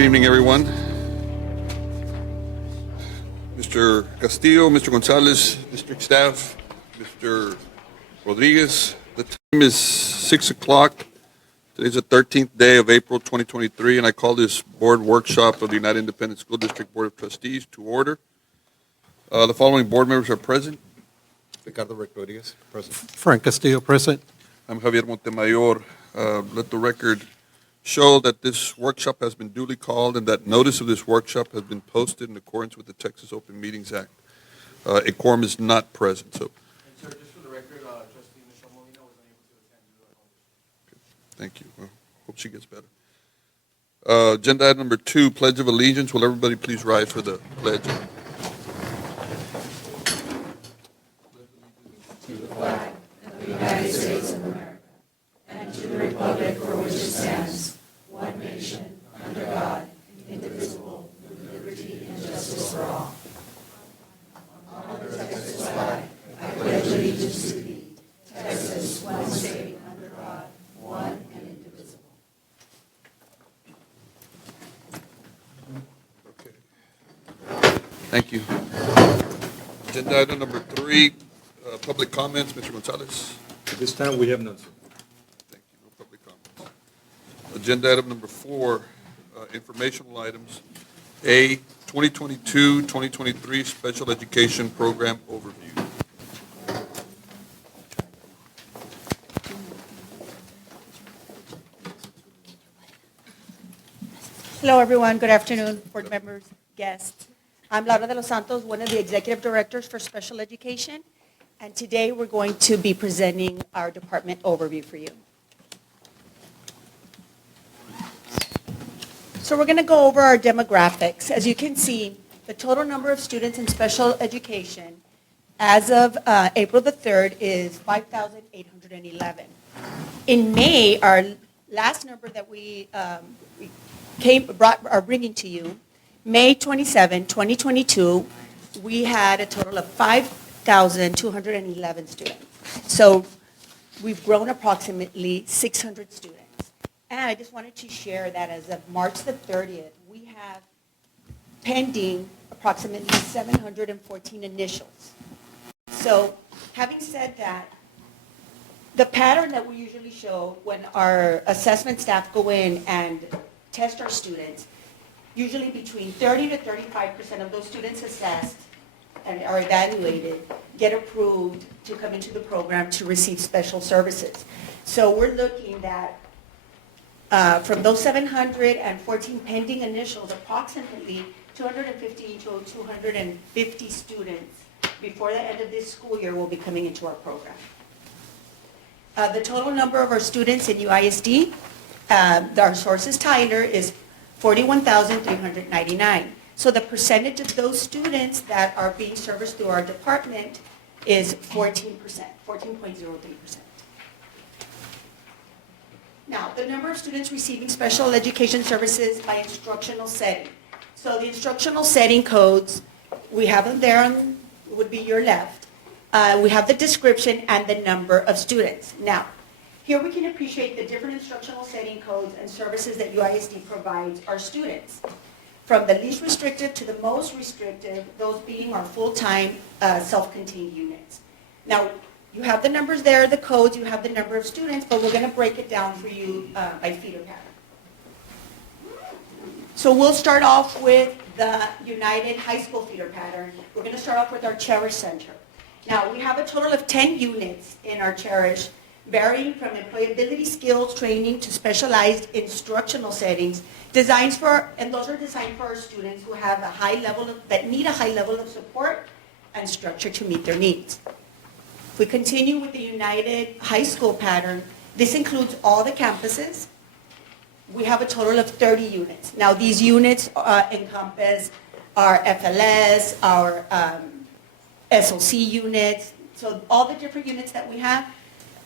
Good evening, everyone. Mr. Castillo, Mr. Gonzalez, district staff, Mr. Rodriguez. The time is 6 o'clock. Today's the 13th day of April 2023, and I call this board workshop of the United Independent School District Board of Trustees to order. The following board members are present. Ricardo Rodriguez, present. Frank Castillo, present. I'm Javier Montemayor. Let the record show that this workshop has been duly called and that notice of this workshop has been posted in accordance with the Texas Open Meetings Act. A quorum is not present, so. And sir, just for the record, Trustee Michelle Molina was unable to attend due to a home issue. Thank you. Well, hope she gets better. Agenda item number 2, Pledge of Allegiance. Will everybody please rise for the pledge? To the flag of the United States of America and to the republic for which it stands, one nation, under God, indivisible, with liberty and justice for all. On the Texas flag, I pledge allegiance to thee, Texas, one state, under God, one and indivisible. Okay. Thank you. Agenda item number 3, public comments. Mr. Gonzalez. At this time, we have none, sir. Thank you. No public comments. Agenda item number 4, informational items. A, 2022-2023 Special Education Program Overview. Hello, everyone. Good afternoon, board members, guests. I'm Laura de los Santos, one of the executive directors for special education, and today we're going to be presenting our department overview for you. So we're going to go over our demographics. As you can see, the total number of students in special education as of April the 3rd is 5,811. In May, our last number that we are bringing to you, May 27, 2022, we had a total of 5,211 students. So we've grown approximately 600 students. And I just wanted to share that as of March the 30th, we have pending approximately 714 initials. So having said that, the pattern that we usually show when our assessment staff go in and test our students, usually between 30 to 35% of those students assessed and are evaluated get approved to come into the program to receive special services. So we're looking at from those 714 pending initials, approximately 250 to 250 students before the end of this school year will be coming into our program. The total number of our students in UISD, our sources Tyler, is 41,399. So the percentage of those students that are being serviced through our department is 14%, 14.03%. Now, the number of students receiving special education services by instructional setting. So the instructional setting codes, we have them there on, would be your left. We have the description and the number of students. Now, here we can appreciate the different instructional setting codes and services that UISD provides our students. From the least restrictive to the most restrictive, those being our full-time self-contained units. Now, you have the numbers there, the codes, you have the number of students, but we're going to break it down for you by feeder pattern. So we'll start off with the United High School feeder pattern. We're going to start off with our Cherish Center. Now, we have a total of 10 units in our Cherish, varying from employability skills training to specialized instructional settings, and those are designed for our students who have that need a high level of support and structure to meet their needs. If we continue with the United High School pattern, this includes all the campuses. We have a total of 30 units. Now, these units encompass our FLS, our SOC units. So all the different units that we have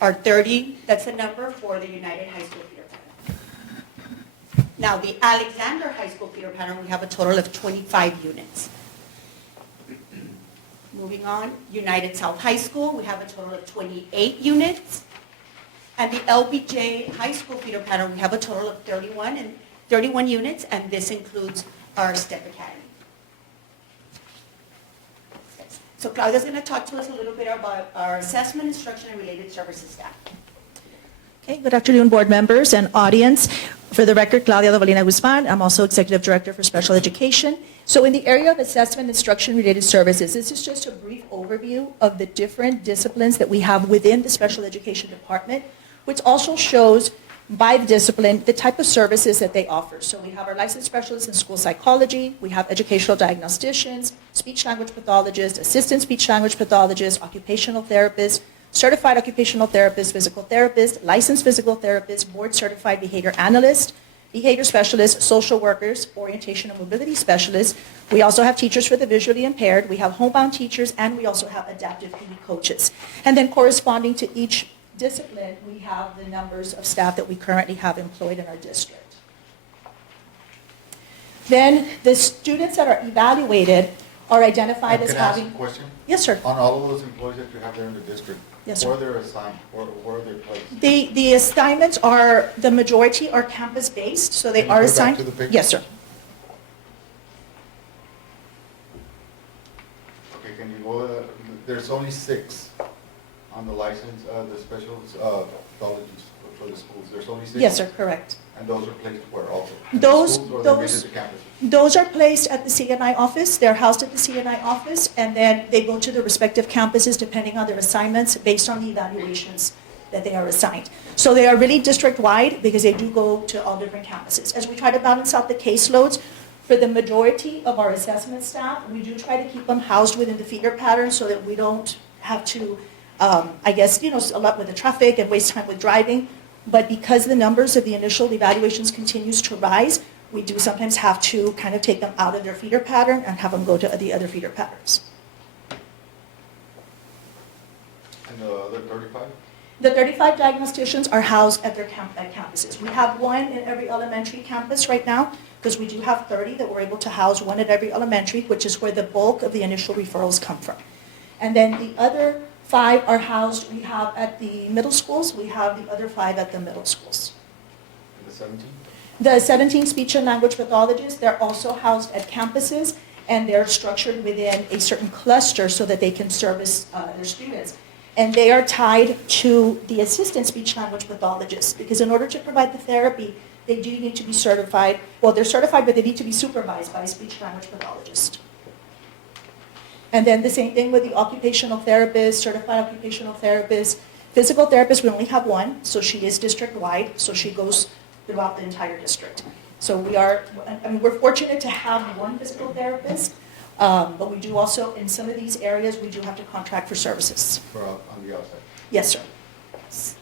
are 30. That's the number for the United High School feeder pattern. Now, the Alexander High School feeder pattern, we have a total of 25 units. Moving on, United South High School, we have a total of 28 units. And the LBJ High School feeder pattern, we have a total of 31, and 31 units, and this includes our STEP Academy. So Claudia's going to talk to us a little bit about our assessment, instruction, and related services staff. Okay, good afternoon, board members and audience. For the record, Claudia Dovalina Guzman. I'm also Executive Director for Special Education. So in the area of assessment, instruction, related services, this is just a brief overview of the different disciplines that we have within the Special Education Department, which also shows by the discipline the type of services that they offer. So we have our licensed specialists in school psychology, we have educational diagnosticians, speech language pathologists, assistant speech language pathologists, occupational therapists, certified occupational therapist, physical therapist, licensed physical therapist, board certified behavior analyst, behavior specialists, social workers, orientation and mobility specialists. We also have teachers for the visually impaired, we have homebound teachers, and we also have adaptive PD coaches. And then corresponding to each discipline, we have the numbers of staff that we currently have employed in our district. Then the students that are evaluated are identified as Can I ask having... a question? Yes, sir. On all of those employees that you have there in the district, Yes, sir. where they're assigned, where are they placed? The assignments are, the majority are campus-based, so they Can you are go back assigned... to the picture? Yes, sir. Okay, can you go, there's only 6 on the license, the special colleges for the schools. There's only 6? Yes, sir, correct. And those are placed where also? In the Those, schools or they're those, visited campuses? those are placed at the CNI office, they're housed at the CNI office, and then they go to the respective campuses depending on their assignments based on the evaluations that they are assigned. So they are really district-wide because they do go to all different campuses. As we try to balance out the caseloads, for the majority of our assessment staff, we do try to keep them housed within the feeder pattern so that we don't have to, I guess, a lot with the traffic and waste time with driving. But because the numbers of the initial evaluations continues to rise, we do sometimes have to kind of take them out of their feeder pattern and have them go to the other feeder patterns. And the other 35? The 35 diagnosticians are housed at their campuses. We have one in every elementary campus right now, because we do have 30 that we're able to house, one at every elementary, which is where the bulk of the initial referrals come from. And then the other 5 are housed, we have at the middle schools, we have the other 5 at the middle schools. And the 17? The 17 speech and language pathologists, they're also housed at campuses, and they're structured within a certain cluster so that they can service their students. And they are tied to the assistant speech language pathologists, because in order to provide the therapy, they do need to be certified. Well, they're certified, but they need to be supervised by a speech language pathologist. And then the same thing with the occupational therapist, certified occupational therapist. Physical therapist, we only have one, so she is district-wide, so she goes throughout the entire district. So we're fortunate to have one physical therapist, but we do also, in some of these areas, we do have to contract for services. On the outside? Yes, sir. Yes.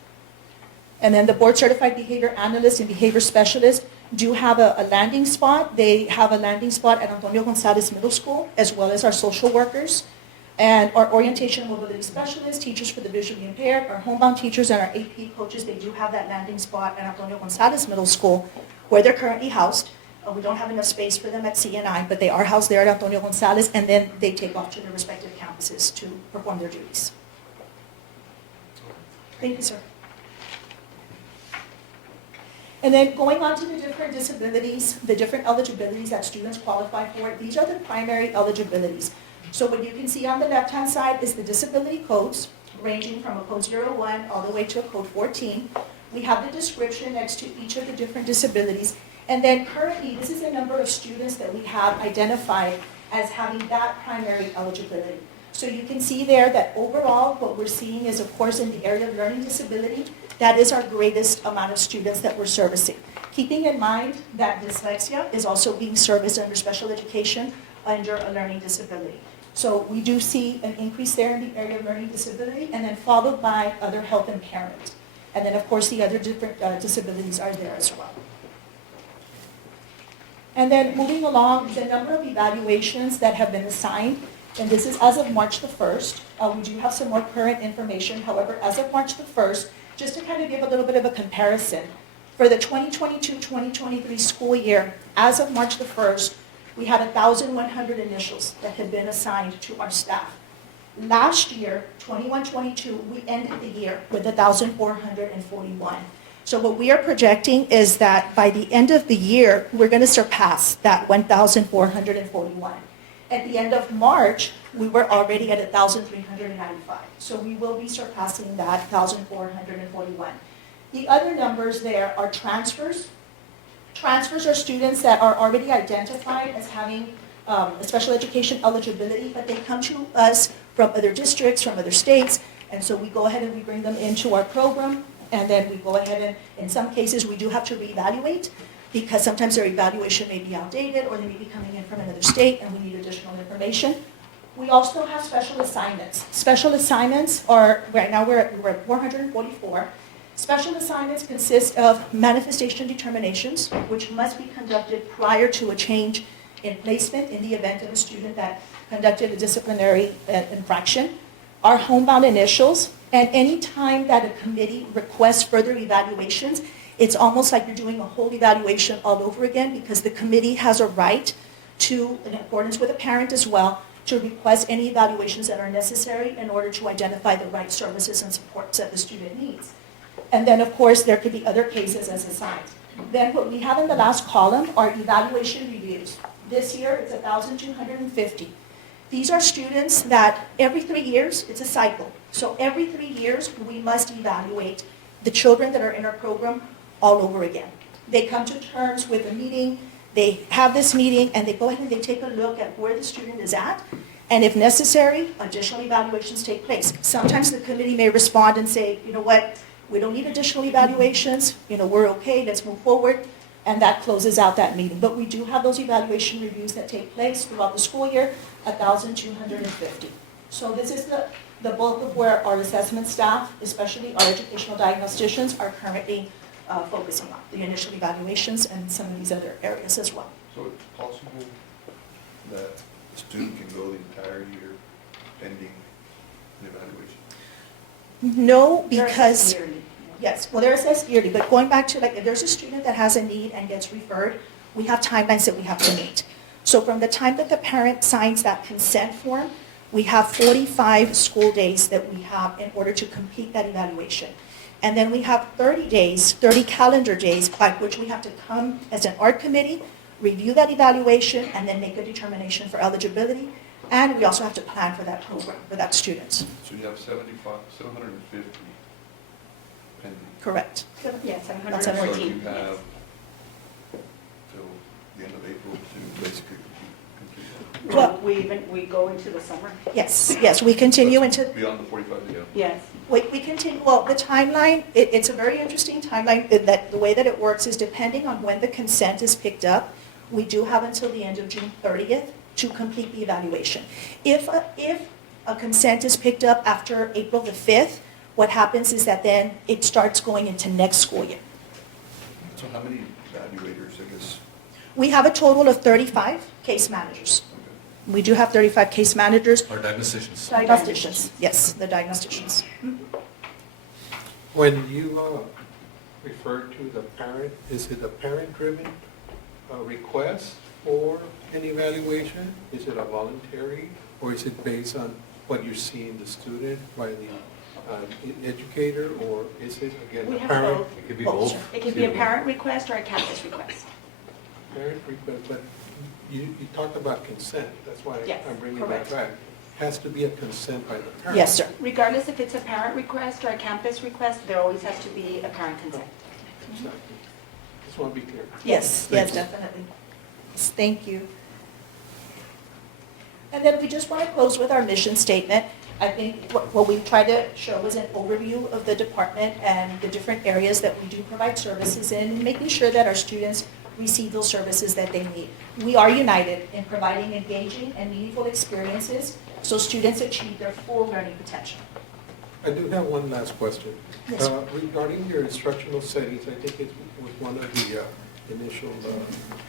And then the board-certified behavior analyst and behavior specialist do have a landing spot. They have a landing spot at Antonio Gonzalez Middle School, as well as our social workers. And our orientation and mobility specialists, teachers for the visually impaired, our homebound teachers, and our AP coaches, they do have that landing spot at Antonio Gonzalez Middle School, where they're currently housed. We don't have enough space for them at CNI, but they are housed there at Antonio Gonzalez, and then they take off to their respective campuses to perform their duties. Thank you, sir. And then going on to the different disabilities, the different eligibilities that students qualify for, these are the primary eligibilities. So what you can see on the left-hand side is the disability codes, ranging from a code 01 all the way to a code 14. We have the description next to each of the different disabilities. And then currently, this is the number of students that we have identified as having that primary eligibility. So you can see there that overall, what we're seeing is, of course, in the area of learning disability, that is our greatest amount of students that we're servicing. Keeping in mind that dyslexia is also being serviced under special education under a learning disability. So we do see an increase there in the area of learning disability, and then followed by other health impairment. And then, of course, the other different disabilities are there as well. And then moving along, the number of evaluations that have been assigned, and this is as of March the 1st. We do have some more current information. However, as of March the 1st, just to kind of give a little bit of a comparison, for the 2022-2023 school year, as of March the 1st, we had 1,100 initials that had been assigned to our staff. Last year, 21-22, we ended the year with 1,441. So what we are projecting is that by the end of the year, we're going to surpass that 1,441. At the end of March, we were already at 1,395. So we will be surpassing that 1,441. The other numbers there are transfers. Transfers are students that are already identified as having a special education eligibility, but they come to us from other districts, from other states, and so we go ahead and we bring them into our program, and then we go ahead and, in some cases, we do have to reevaluate, because sometimes their evaluation may be outdated, or they may be coming in from another state, and we need additional information. We also have special assignments. Special assignments are, right now we're at 444. Special assignments consist of manifestation determinations, which must be conducted prior to a change in placement in the event of a student that conducted a disciplinary infraction. Our homebound initials, and any time that a committee requests further evaluations, it's almost like you're doing a whole evaluation all over again, because the committee has a right to, in accordance with a parent as well, to request any evaluations that are necessary in order to identify the right services and supports that the student needs. And then, of course, there could be other cases as assigned. Then what we have in the last column are evaluation reviews. This year, it's 1,250. These are students that every 3 years, it's a cycle. So every 3 years, we must evaluate the children that are in our program all over again. They come to terms with a meeting, they have this meeting, and they go ahead and they take a look at where the student is at, and if necessary, additional evaluations take place. Sometimes the committee may respond and say, you know what, we don't need additional evaluations, we're okay, let's move forward, and that closes out that meeting. But we do have those evaluation reviews that take place throughout the school year, 1,250. So this is the bulk of where our assessment staff, especially our educational diagnosticians, are currently focusing on, the initial evaluations and some of these other areas as well. So it's possible that a student can go the entire year pending an evaluation? No, They're because... assessed yearly. Yes, well, they're assessed yearly, but going back to, like, if there's a student that has a need and gets referred, we have timelines that we have to meet. So from the time that the parent signs that consent form, we have 45 school days that we have in order to complete that evaluation. And then we have 30 days, 30 calendar days, by which we have to come as an art committee, review that evaluation, and then make a determination for eligibility. And we also have to plan for that program, for that student. So you have 750 pending. Correct. Yeah, That's 714. So you have till the end of April to basically complete that. Well- We go into the summer. Yes, we continue into... Beyond the 45 days. Yes. We continue, well, the timeline, it's a very interesting timeline, that the way that it works is depending on when the consent is picked up, we do have until the end of June 30th to complete the evaluation. If a consent is picked up after April the 5th, what happens is that then it starts going into next school year. So how many evaluators, I guess? We have a total of 35 case managers. We do have 35 case managers. Or diagnosticians. Diagnosticians, yes, the diagnosticians. When you refer to the parent, is it a parent-driven request for an evaluation? Is it a voluntary, or is it based on what you see in the student by the educator, or is it, again, We a have parent? both. It could be Both. both. It could be a parent request or a campus request. Parent request, but you talked about consent, that's why Yes, I'm bringing that correct. back. Has to be a consent by the parent. Yes, sir. Regardless if it's a parent request or a campus request, there always has to be a parent consent. Exactly. Just want to be clear. Yes, yes, definitely. Yes, thank you. And then we just want to close with our mission statement. I think what we try to show is an overview of the department and the different areas that we do provide services in, and making sure that our students receive those services that they need. We are united in providing engaging and meaningful experiences so students achieve their full learning potential. I do have one last question. Yes. Regarding your instructional settings, I think it was one of the initial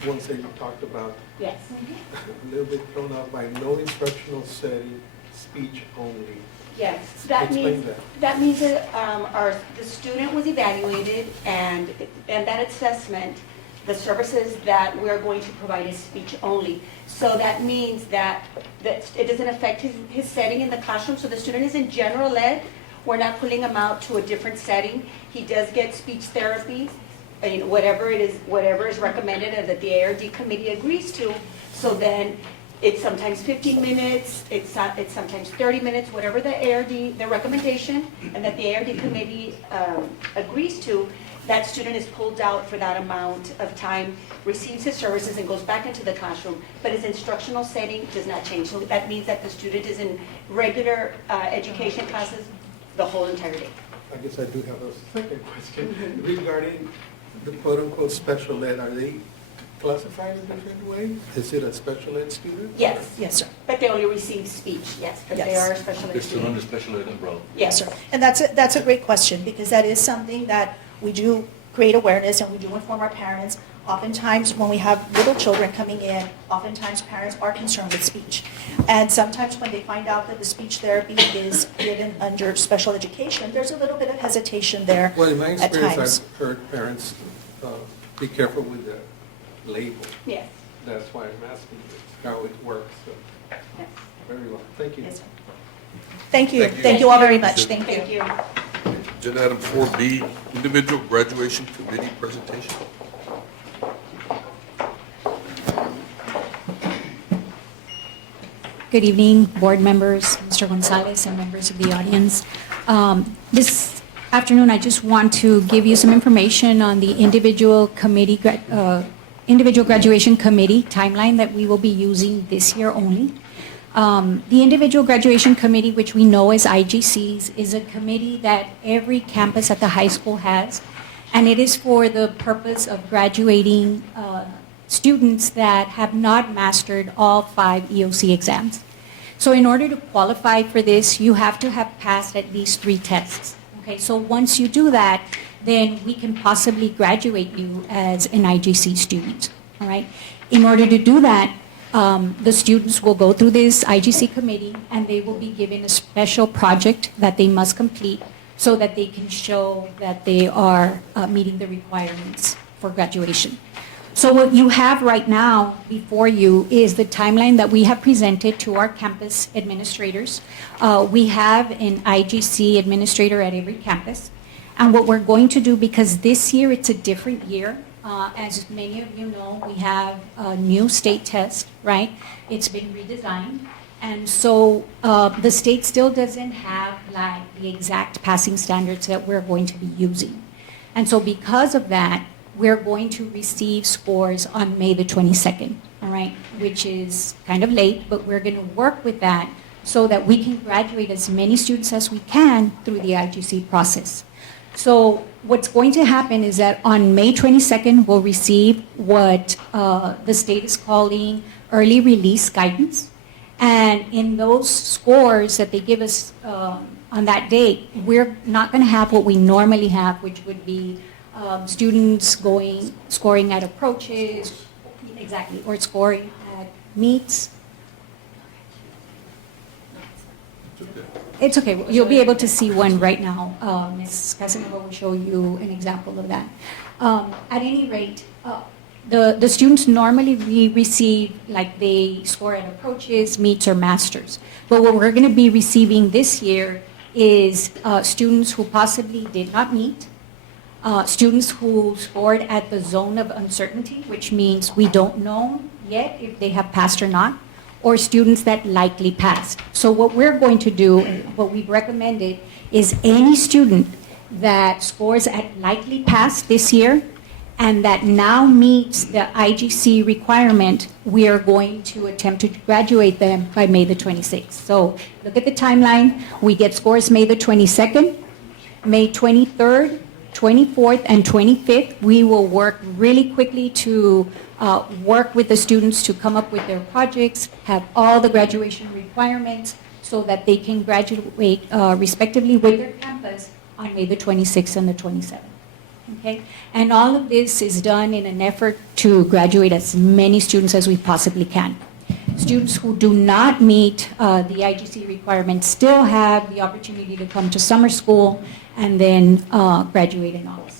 ones that you talked about, Yes. a little bit thrown out by no instructional setting, speech only. Yes, that Explain means, that. that means that the student was evaluated, and that assessment, the services that we're going to provide is speech only. So that means that it doesn't affect his setting in the classroom, so the student is in general ed. We're not pulling him out to a different setting. He does get speech therapy, whatever is recommended and that the ARD committee agrees to. So then it's sometimes 15 minutes, it's sometimes 30 minutes, whatever the ARD, the recommendation, and that the ARD committee agrees to. That student is pulled out for that amount of time, receives his services, and goes back into the classroom. But his instructional setting does not change. So that means that the student is in regular education classes the whole entire day. I guess I do have a second question regarding the quote-unquote special ed. Are they classified in a different way? Is it a special ed student? Yes. Yes, sir. But they only receive speech, yes, because they Yes. are special They're ed still students. under special ed umbrella. Yes, sir. And that's a great question, because that is something that we do create awareness and we do inform our parents. Oftentimes, when we have little children coming in, oftentimes parents are concerned with speech. And sometimes when they find out that the speech therapy is given under special education, there's a little bit of hesitation there Well, in my at experience, times. I've heard parents be careful with the label. Yes, That's why I'm asking how it works. So, yes. very well. Thank you. Yes, sir. Thank you. Thank you. Thank you all very much. Thank Thank you. you. Agenda item 4B, individual graduation committee presentation. Good evening, board members, Mr. Gonzalez, and members of the audience. This afternoon, I just want to give you some information on the individual graduation committee timeline that we will be using this year only. The individual graduation committee, which we know as IGCs, is a committee that every campus at the high school has, and it is for the purpose of graduating students that have not mastered all 5 EOC exams. So in order to qualify for this, you have to have passed at least 3 tests. Okay, so once you do that, then we can possibly graduate you as an IGC student, all right? In order to do that, the students will go through this IGC committee and they will be given a special project that they must complete so that they can show that they are meeting the requirements for graduation. So what you have right now before you is the timeline that we have presented to our campus administrators. We have an IGC administrator at every campus. And what we're going to do, because this year it's a different year, as many of you know, we have a new state test, right? It's been redesigned. And so the state still doesn't have like the exact passing standards that we're going to be using. And so because of that, we're going to receive scores on May the 22nd, all right? Which is kind of late, but we're going to work with that so that we can graduate as many students as we can through the IGC process. So what's going to happen is that on May 22nd, we'll receive what the state is calling early release guidance. And in those scores that they give us on that date, we're not going to have what we normally have, which would be students scoring at approaches, exactly, or scoring at meets. It's okay. You'll be able to see one right now. Ms. Casanova will show you an example of that. At any rate, the students normally receive, like they score at approaches, meets, or masters. But what we're going to be receiving this year is students who possibly did not meet, students who scored at the zone of uncertainty, which means we don't know yet if they have passed or not, or students that likely passed. So what we're going to do, and what we've recommended, is any student that scores at likely pass this year and that now meets the IGC requirement, we are going to attempt to graduate them by May the 26th. So look at the timeline. We get scores May the 22nd, May 23rd, 24th, and 25th. We will work really quickly to work with the students to come up with their projects, have all the graduation requirements so that they can graduate respectively with their campus on May the 26th and the 27th. Okay? And all of this is done in an effort to graduate as many students as we possibly can. Students who do not meet the IGC requirements still have the opportunity to come to summer school and then graduate in August.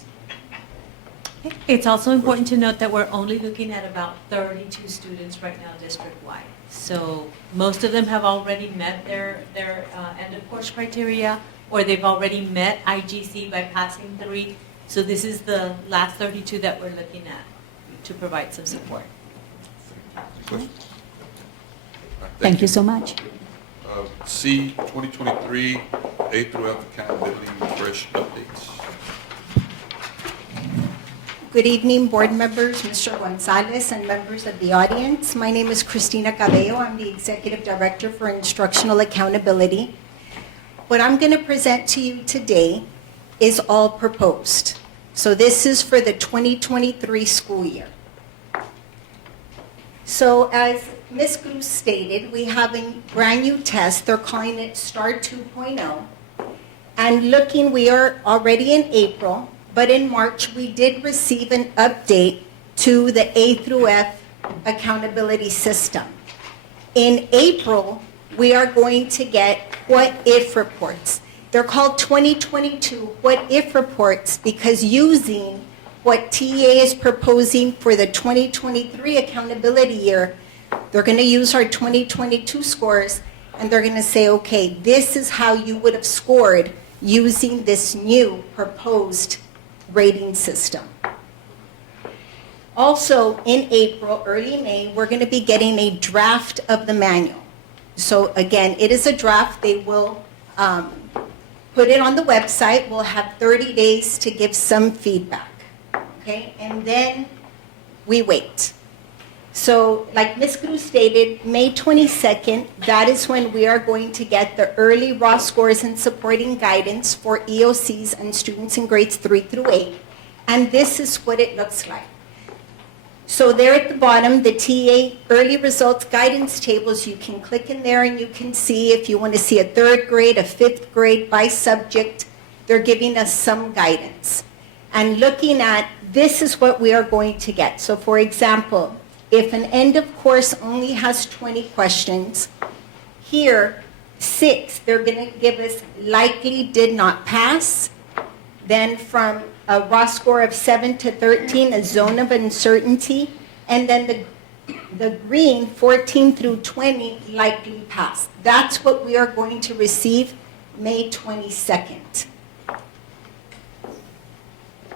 It's also important to note that we're only looking at about 32 students right now district-wide. So most of them have already met their end of course criteria, or they've already met IGC by passing 3. So this is the last 32 that we're looking at to provide some support. Questions? All right, Thank you so much. C, 2023 A through F accountability refresh updates. Good evening, board members, Mr. Gonzalez, and members of the audience. My name is Cristina Cabello. I'm the Executive Director for Instructional Accountability. What I'm going to present to you today is all proposed. So this is for the 2023 school year. So as Ms. Cruz stated, we have a brand new test. They're calling it STAR 2.0. And looking, we are already in April, but in March, we did receive an update to the A through F accountability system. In April, we are going to get what if reports. They're called 2022 what if reports because using what TEA is proposing for the 2023 accountability year, they're going to use our 2022 scores and they're going to say, okay, this is how you would have scored using this new proposed rating system. Also, in April, early May, we're going to be getting a draft of the manual. So again, it is a draft. They will put it on the website. We'll have 30 days to give some feedback. Okay, and then we wait. So like Ms. Cruz stated, May 22nd, that is when we are going to get the early raw scores and supporting guidance for EOCs and students in grades 3 through 8. And this is what it looks like. So there at the bottom, the TA early results guidance tables, you can click in there and you can see if you want to see a 3rd grade, a 5th grade by subject, they're giving us some guidance. And looking at, this is what we are going to get. So for example, if an end of course only has 20 questions, here, 6, they're going to give us likely did not pass. Then from a raw score of 7 to 13, a zone of uncertainty. And then the green, 14 through 20, likely passed. That's what we are going to receive May 22nd.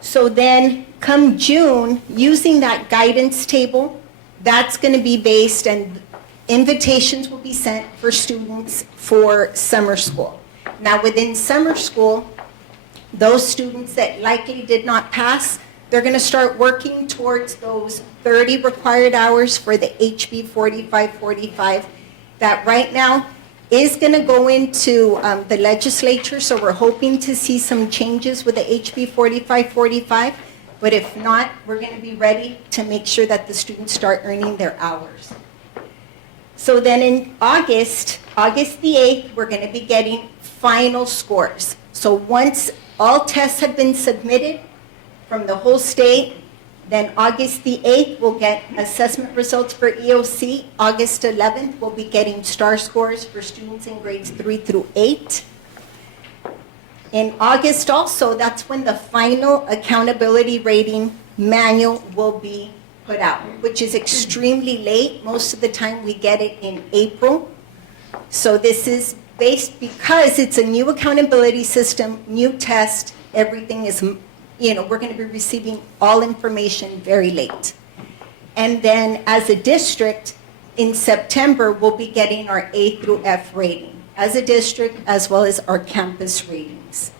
So then come June, using that guidance table, that's going to be based and invitations will be sent for students for summer school. Now within summer school, those students that likely did not pass, they're going to start working towards those 30 required hours for the HB 4545 that right now is going to go into the legislature. So we're hoping to see some changes with the HB 4545. But if not, we're going to be ready to make sure that the students start earning their hours. So then in August the 8th, we're going to be getting final scores. So once all tests have been submitted from the whole state, then August the 8th, we'll get assessment results for EOC. August 11th, we'll be getting STAR scores for students in grades 3 through 8. In August also, that's when the final accountability rating manual will be put out, which is extremely late. Most of the time we get it in April. So this is based, because it's a new accountability system, new test, everything is, we're going to be receiving all information very late. And then as a district, in September, we'll be getting our A through F rating as a district, as well as our campus ratings.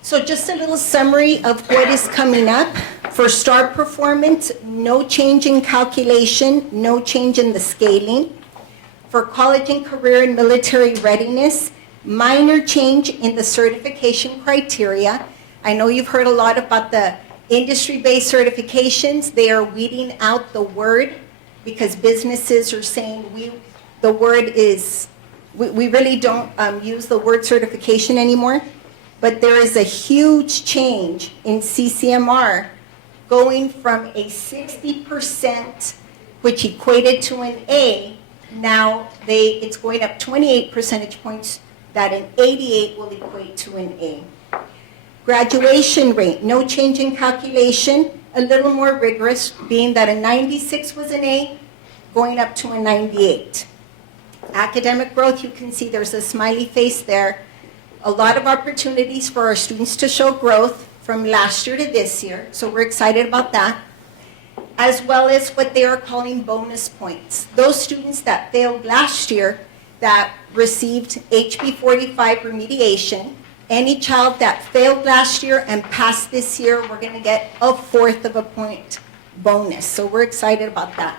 So just a little summary of what is coming up. For STAR performance, no change in calculation, no change in the scaling. For college and career and military readiness, minor change in the certification criteria. I know you've heard a lot about the industry-based certifications. They are weeding out the word because businesses are saying we really don't use the word certification anymore. But there is a huge change in CCMR going from a 60%, which equated to an A, now it's going up 28 percentage points, that an 88 will equate to an A. Graduation rate, no change in calculation, a little more rigorous, being that a 96 was an A, going up to a 98. academic growth, you can see there's a smiley face there. A lot of opportunities for our students to show growth from last year to this year, so we're excited about that. As well as what they are calling bonus points. Those students that failed last year that received HB 45 remediation, any child that failed last year and passed this year, we're going to get a 1/4 of a point bonus. So we're excited about that.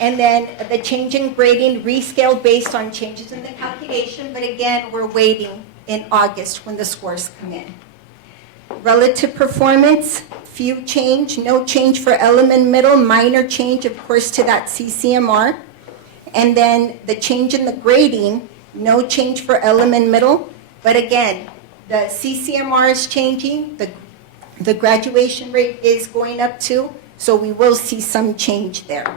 And then the change in grading rescaled based on changes in the calculation, but again, we're waiting in August when the scores come in. Relative performance, few change, no change for element middle, minor change, of course, to that CCMR. And then the change in the grading, no change for element middle. But again, the CCMR is changing, the graduation rate is going up too, so we will see some change there.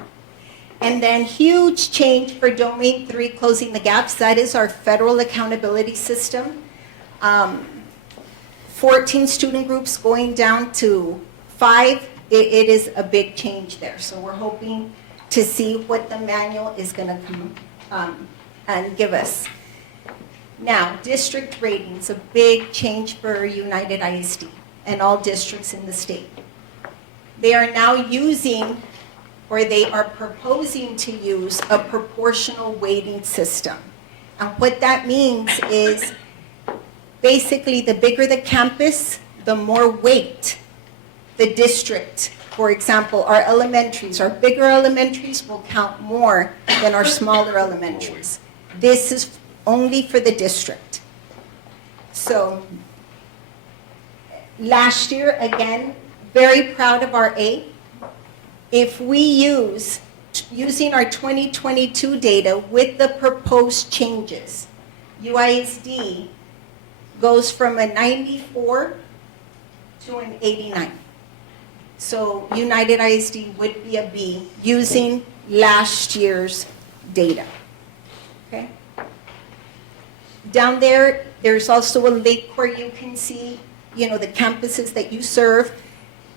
And then huge change for Domain 3, closing the gaps. That is our federal accountability system. 14 student groups going down to 5. It is a big change there. So we're hoping to see what the manual is going to come and give us. Now, district ratings, a big change for United ISD and all districts in the state. They are now using, or they are proposing to use, a proportional weighting system. And what that means is basically the bigger the campus, the more weight the district, for example, our elementaries, our bigger elementaries will count more than our smaller elementaries. This is only for the district. So last year, again, very proud of our A. If we using our 2022 data with the proposed changes, UISD goes from a 94 to an 89. So United ISD would be a B using last year's data. Okay? Down there, there's also a link where you can see, the campuses that you serve,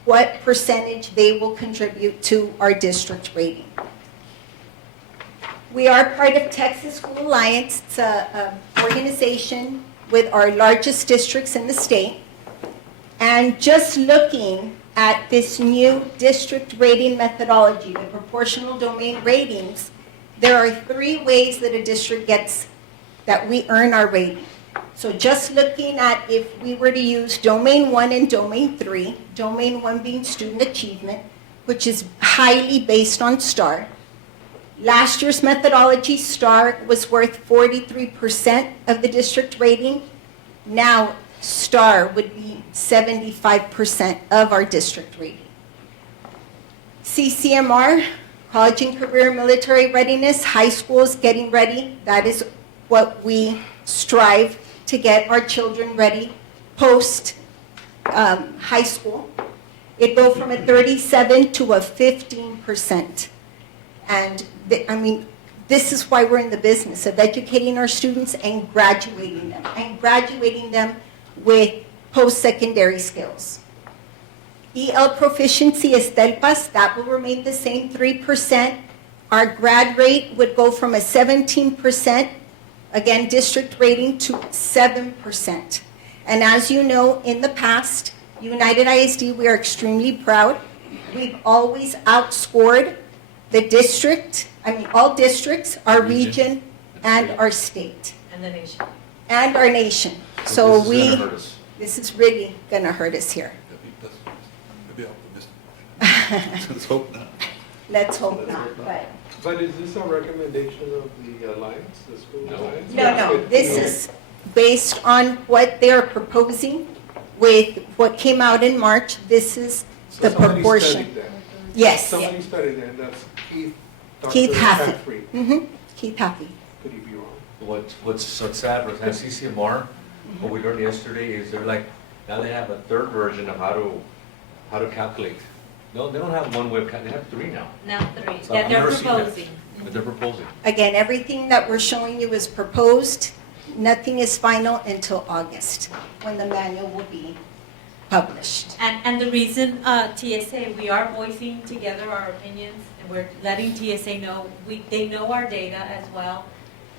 what percentage they will contribute to our district rating. We are part of Texas School Alliance. It's an organization with our largest districts in the state. And just looking at this new district rating methodology, the proportional domain ratings, there are 3 ways that a district gets, that we earn our rating. So just looking at if we were to use domain 1 and domain 3, domain 1 being student achievement, which is highly based on STAR. Last year's methodology, STAR was worth 43% of the district rating. Now, STAR would be 75% of our district rating. CCMR, college and career military readiness, high schools getting ready. That is what we strive to get our children ready post high school. It go from a 37 to a 15%. And this is why we're in the business of educating our students and graduating them with post-secondary skills. EL proficiency is TELPAS, that will remain the same, 3%. Our grad rate would go from a 17%, again, district rating, to 7%. And as you know, in the past, United ISD, we are extremely proud. We've always outscored the district, all districts, our region, and our state. And the nation. And our nation. So this is really gonna hurt us here. Maybe optimistic. Let's hope not. Let's hope not, But is this a recommendation of the Alliance, the school Alliance? No, this is based on what they're proposing with what came out in March. This is the proportion. Yes. Somebody studied that, and that's Keith Haffey. Haffey. Keith Haffey. Could he be wrong? What's so sad was that CCMR, what we learned yesterday is now they have a 3rd version of how to calculate. No, they don't have one way of calculating, they have 3 now. Now 3, So that I've they're never seen that. proposing. But they're proposing. Again, everything that we're showing you is proposed. Nothing is final until August, when the manual will be published. And the reason, TSA, we are voicing together our opinions, and we're letting TSA know, they know our data as well.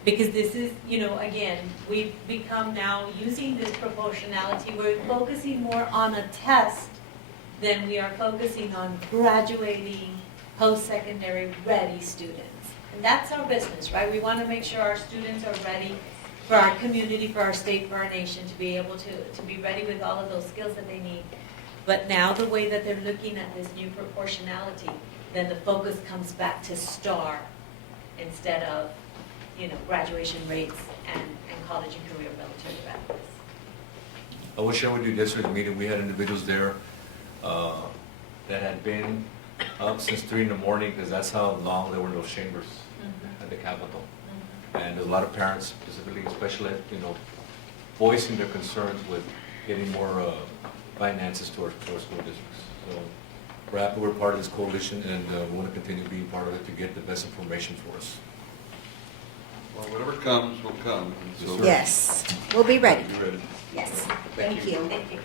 Because this is, again, we've become now using this proportionality, we're focusing more on a test than we are focusing on graduating post-secondary ready students. And that's our business, right? We want to make sure our students are ready for our community, for our state, for our nation, to be able to be ready with all of those skills that they need. But now the way that they're looking at this new proportionality, then the focus comes back to STAR instead of, graduation rates and college and career military readiness. I will share with you yesterday's meeting, we had individuals there that had been up since 3 in the morning, because that's how long there were no chambers at the Capitol. And a lot of parents, specifically special ed, voicing their concerns with getting more finances to our school districts. So we're happy we're part of this coalition, and we want to continue being part of it to get the best information for us. Well, whatever comes will come. Yes, sir. Yes, we'll be ready. Be ready. Yes, thank you. Thank you.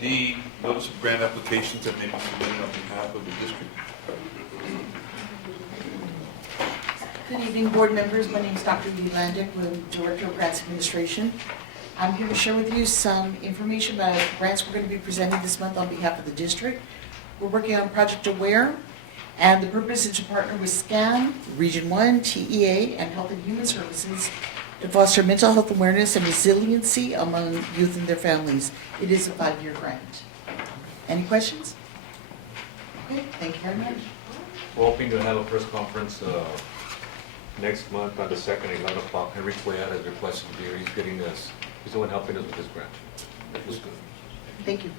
D, notice of grant applications that may be submitted on behalf of the district. Good evening, board members. My name is Dr. Lee Landick, I'm Director of Grants Administration. I'm here to share with you some information about grants we're going to be presenting this month on behalf of the district. We're working on Project Aware, and the purpose is to partner with SCAN, Region 1, TEA, and Health and Human Services to foster mental health awareness and resiliency among youth and their families. It is a 5-year grant. Any questions? Okay, thank you very much. We're hoping to have a press conference next month on the 2nd at 11 o'clock. Henry Cuellar has requested to be here. He's the one helping us with this grant. That's good. Thank you.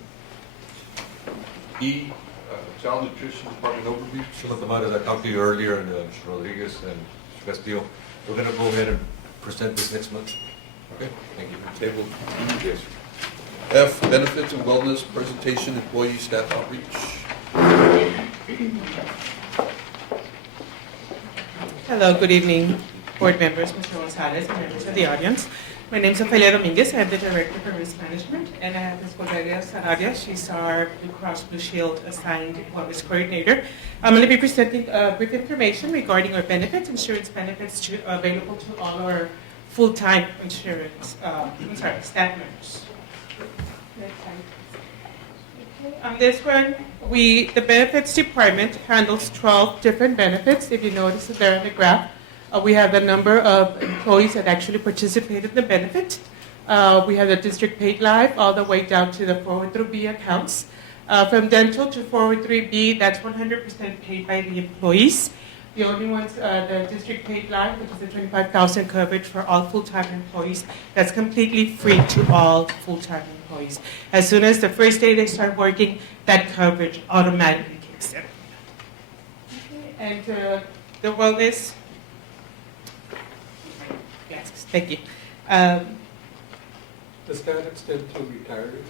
E, child nutrition department overview. Señor Tomares, I talked to you earlier, and Mr. Rodriguez and Mr. Castillo. We're going to go ahead and present this next month. Okay, thank you. Table E. F, benefits and wellness presentation, employee staff outreach. Hello, good evening, board members, Mr. Gonzalez, and members of the audience. My name is Ofelia Dominguez. I'm the Director for Risk Management, and I have Ms. Valeria Sarabia. She's our Blue Cross Blue Shield assigned wellness coordinator. I'm going to be presenting brief information regarding our benefits, insurance benefits available to all our full-time insurance, staff members. Okay, on this one, the benefits department handles 12 different benefits. If you notice it there in the graph, we have the number of employees that actually participate in the benefit. We have the district paid life all the way down to the 403B accounts. From dental to 403B, that's 100% paid by the employees. The only ones, the district paid life, which is the 25,000 coverage for all full-time employees, that's completely free to all full-time employees. As soon as the first day they start working, that coverage automatically kicks in. Okay, and the wellness. Yes, thank you. Does that extend to retirees?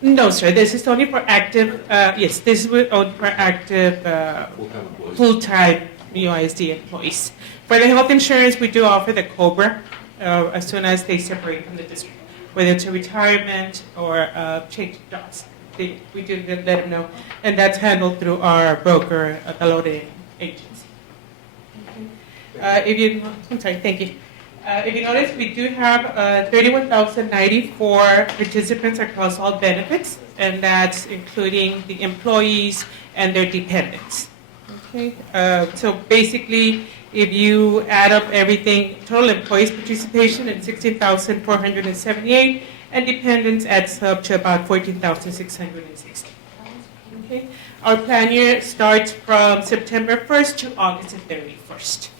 No, sir. This is only for active. Yes, this is only for active Full-time employees. full-time ISD employees. For the health insurance, we do offer the COBRA as soon as they separate from the district, whether it's a retirement or change of jobs. We do let them know, and that's handled through our broker, the loading agency. I'm sorry, thank you. If you notice, we do have 31,094 participants across all benefits, and that's including the employees and their dependents. Okay, so basically, if you add up everything, total employees participation in 16,478, and dependents adds up to about 14,660. Okay, our plan year starts from September 1st to August 31st.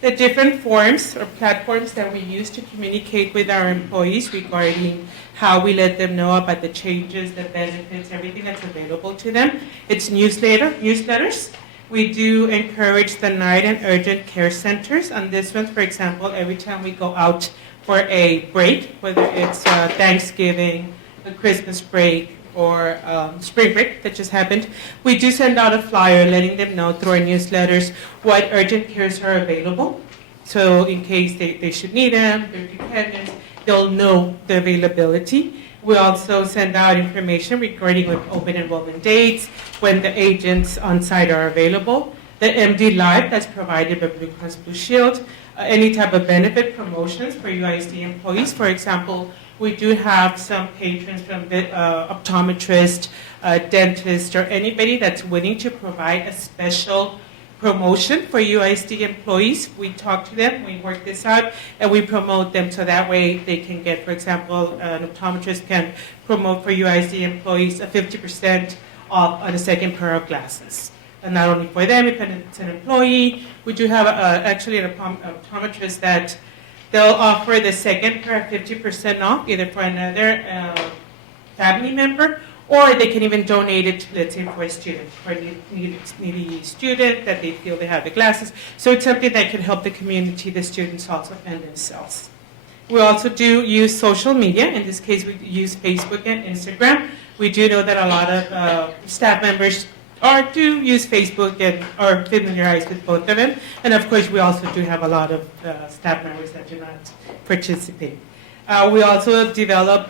The different forms or platforms that we use to communicate with our employees regarding how we let them know about the changes, the benefits, everything that's available to them. It's newsletters. We do encourage the night and urgent care centers. On this one, for example, every time we go out for a break, whether it's Thanksgiving, a Christmas break, or spring break that just happened, we do send out a flyer letting them know through our newsletters what urgent cares are available. So in case they should need them, their dependents, they'll know the availability. We also send out information regarding open enrollment dates, when the agents on site are available. the MD Live that's provided by Blue Cross Blue Shield, any type of benefit promotions for UISD employees. For example, we do have some patrons from the optometrist, dentist, or anybody that's willing to provide a special promotion for UISD employees. We talk to them, we work this out, and we promote them so that way they can get, for example, an optometrist can promote for UISD employees a 50% off on a second pair of glasses. And not only for them, if it's an employee, we do have actually an optometrist that they'll offer the second pair 50% off, either for another family member, or they can even donate it, let's say, for a student, for a needy student that they feel they have the glasses. So it's something that can help the community, the students also, and themselves. We also do use social media. In this case, we use Facebook and Instagram. We do know that a lot of staff members do use Facebook and are familiarized with both of them. And of course, we also do have a lot of staff members that do not participate. We also develop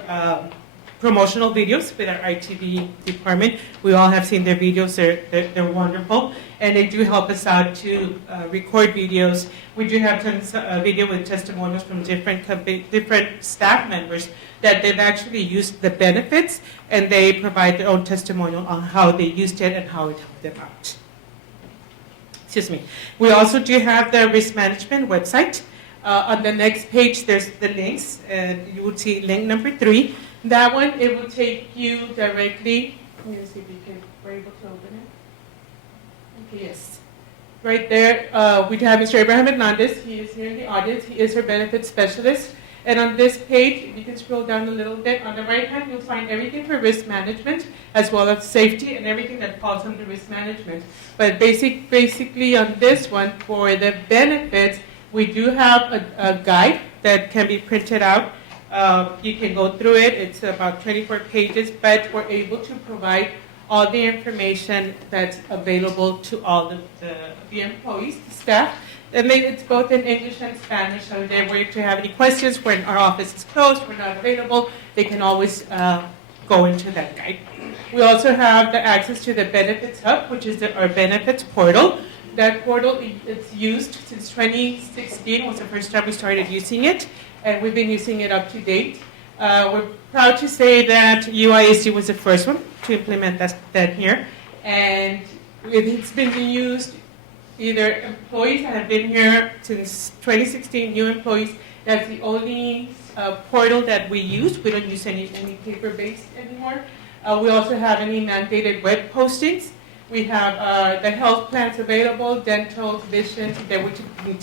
promotional videos with our ITV department. We all have seen their videos. They're wonderful. And they do help us out to record videos. We do have some video with testimonials from different staff members that they've actually used the benefits, and they provide their own testimonial on how they used it and how it helped them out. Excuse me. We also do have the risk management website. On the next page, there's the links, and you will see link number 3. That one, it will take you directly. Let me see if we're able to open it. Okay, yes. Right there, we have Mr. Abraham Hernandez. He is here in the audience. He is our benefits specialist. And on this page, if you can scroll down a little bit, on the right hand, you'll find everything for risk management, as well as safety and everything that falls under risk management. But basically on this one, for the benefits, we do have a guide that can be printed out. You can go through it. It's about 24 pages, but we're able to provide all the information that's available to all the employees, the staff. And it's both in English and Spanish, so if they have any questions when our office is closed, we're not available, they can always go into that guide. We also have the access to the Benefits Hub, which is our benefits portal. That portal, it's used since 2016, was the first time we started using it, and we've been using it up to date. We're proud to say that UISD was the first one to implement that here, and it's been used either employees that have been here since 2016, new employees. That's the only portal that we use. We don't use any paper-based anymore. We also have any mandated web postings. We have the health plans available, dental, vision, if they would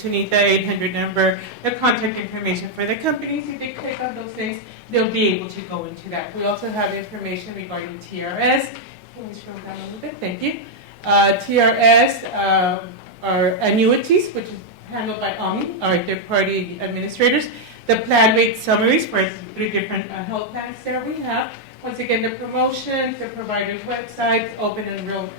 need the 800 number, the contact information for the companies. If they click on those things, they'll be able to go into that. We also have information regarding TRS. Can we scroll down a little bit? Thank you. TRS, our annuities, which is handled by OMI, our third-party administrators. The plan rate summaries for 3 different health plans there we have. Once again, the promotions, the providers' websites, open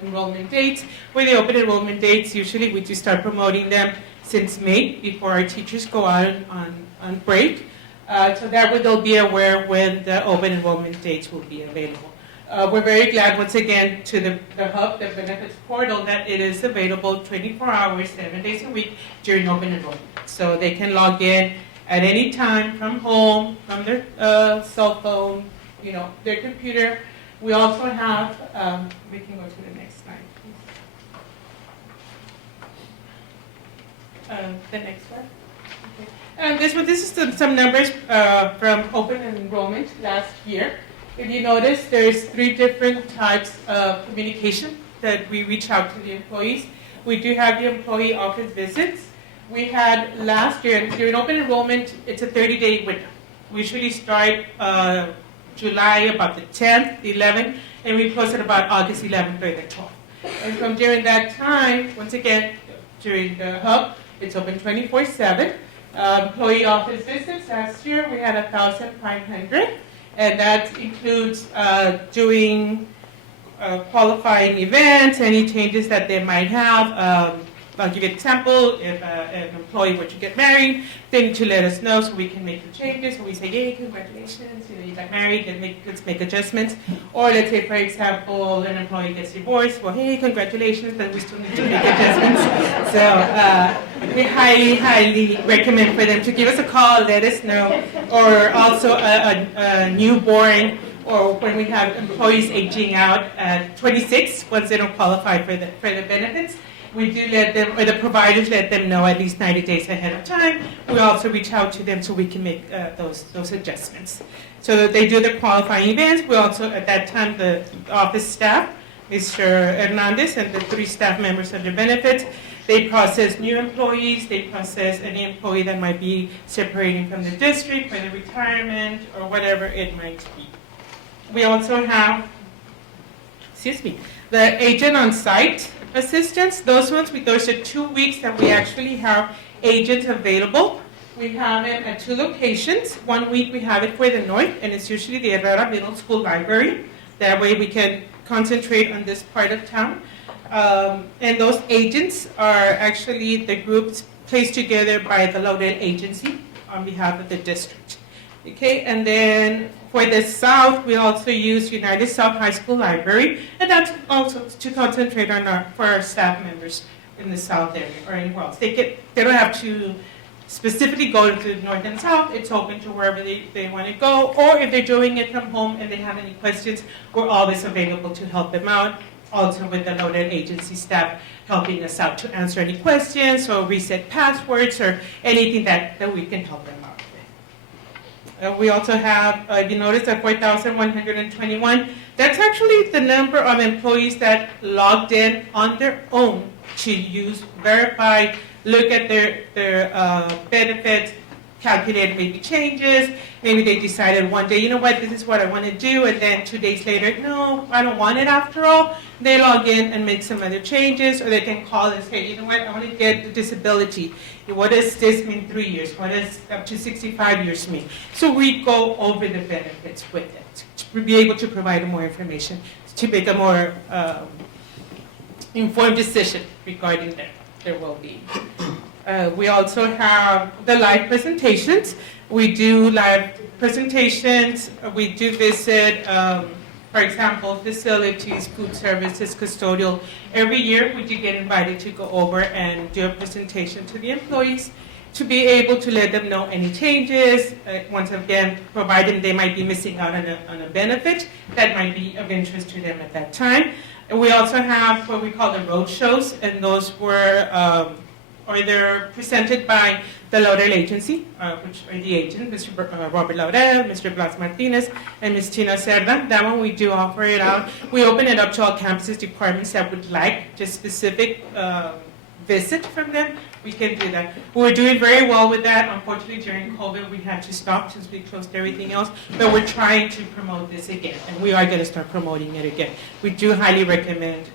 enrollment dates. For the open enrollment dates, usually we do start promoting them since May, before our teachers go out on break. So that way they'll be aware when the open enrollment dates will be available. We're very glad, once again, to the hub, the benefits portal, that it is available 24 hours, 7 days a week during open enrollment. So they can log in at any time from home, from their cell phone, their computer. We also have, we can go to the next slide, please. The next slide. Okay. And this is some numbers from open enrollment last year. If you notice, there's 3 different types of communication that we reach out to the employees. We do have the employee office visits. We had last year, and during open enrollment, it's a 30-day window. We usually start July about the 10th, the 11th, and we close at about August 11th or the 12th. And from during that time, once again, during the hub, it's open 24/7. Employee office visits, last year we had 1,500. And that includes doing qualifying events, any changes that they might have, I'll give you an example. If an employee were to get married, they need to let us know so we can make the changes. So we say, hey, congratulations, you got married, let's make adjustments. Or let's say, for example, an employee gets divorced. Well, hey, congratulations, then we still need to make adjustments. So we highly recommend for them to give us a call, let us know. Or also a newborn, or when we have employees aging out at 26, once they don't qualify for the benefits, we do let them, or the providers let them know at least 90 days ahead of time. We also reach out to them so we can make those adjustments. So they do the qualifying events. We also, at that time, the office staff, Mr. Hernandez and the 3 staff members of the benefits, they process new employees, they process any employee that might be separating from the district for the retirement or whatever it might be. We also have, the agent on site assistance. Those are 2 weeks that we actually have agents available. We have it at 2 locations. 1 week we have it for the north, and it's usually the Herrera Middle School Library. That way we can concentrate on this part of town. And those agents are actually the groups placed together by the Laudel Agency on behalf of the district. Okay, and then for the south, we also use United South High School Library, and that's also to concentrate on for our staff members in the south area or anywhere else. They don't have to specifically go to the north and south. It's open to wherever they want to go, or if they're doing it from home and they have any questions, we're always available to help them out. Also with the Laudel Agency staff helping us out to answer any questions or reset passwords or anything that we can help them out with. We also have, if you notice, that 4,121. That's actually the number of employees that logged in on their own to use, verify, look at their benefits, calculate maybe changes. Maybe they decided one day, you know what, this is what I want to do, and then 2 days later, no, I don't want it after all. They log in and make some other changes, or they can call and say, you know what, I want to get the disability. What does this mean 3 years? What does up to 65 years mean? So we go over the benefits with it to be able to provide more information, to make a more informed decision regarding their well-being. We also have the live presentations. We do live presentations. We do visit, for example, facilities, food services, custodial. Every year we do get invited to go over and do a presentation to the employees to be able to let them know any changes. Once again, providing they might be missing out on a benefit that might be of interest to them at that time. And we also have what we call the road shows, and those were they're presented by the Laudel Agency, which are the agent, Mr. Robert Laudel, Mr. Blas Martinez, and Ms. Tina Cerda. That one we do offer it out. We open it up to all campuses, departments that would like just specific visit from them. We can do that. We're doing very well with that. Unfortunately, during COVID, we had to stop since we closed everything else. But we're trying to promote this again, and we are going to start promoting it again. We do highly recommend,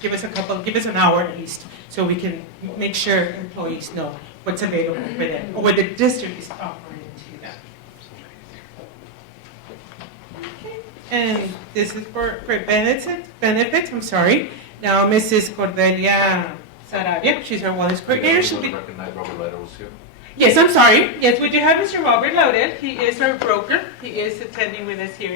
give us an hour at least, so we can make sure employees know what's available for them, or what the district is offering to them. Okay. And this is for benefits. I'm sorry. Now, Mrs. Cordelia Sarabia, she's our wellness coordinator. She'll be recognize Robert Laudel was here. Yes, I'm sorry. Yes, we do have Mr. Robert Laudel. He is our broker. He is attending with us here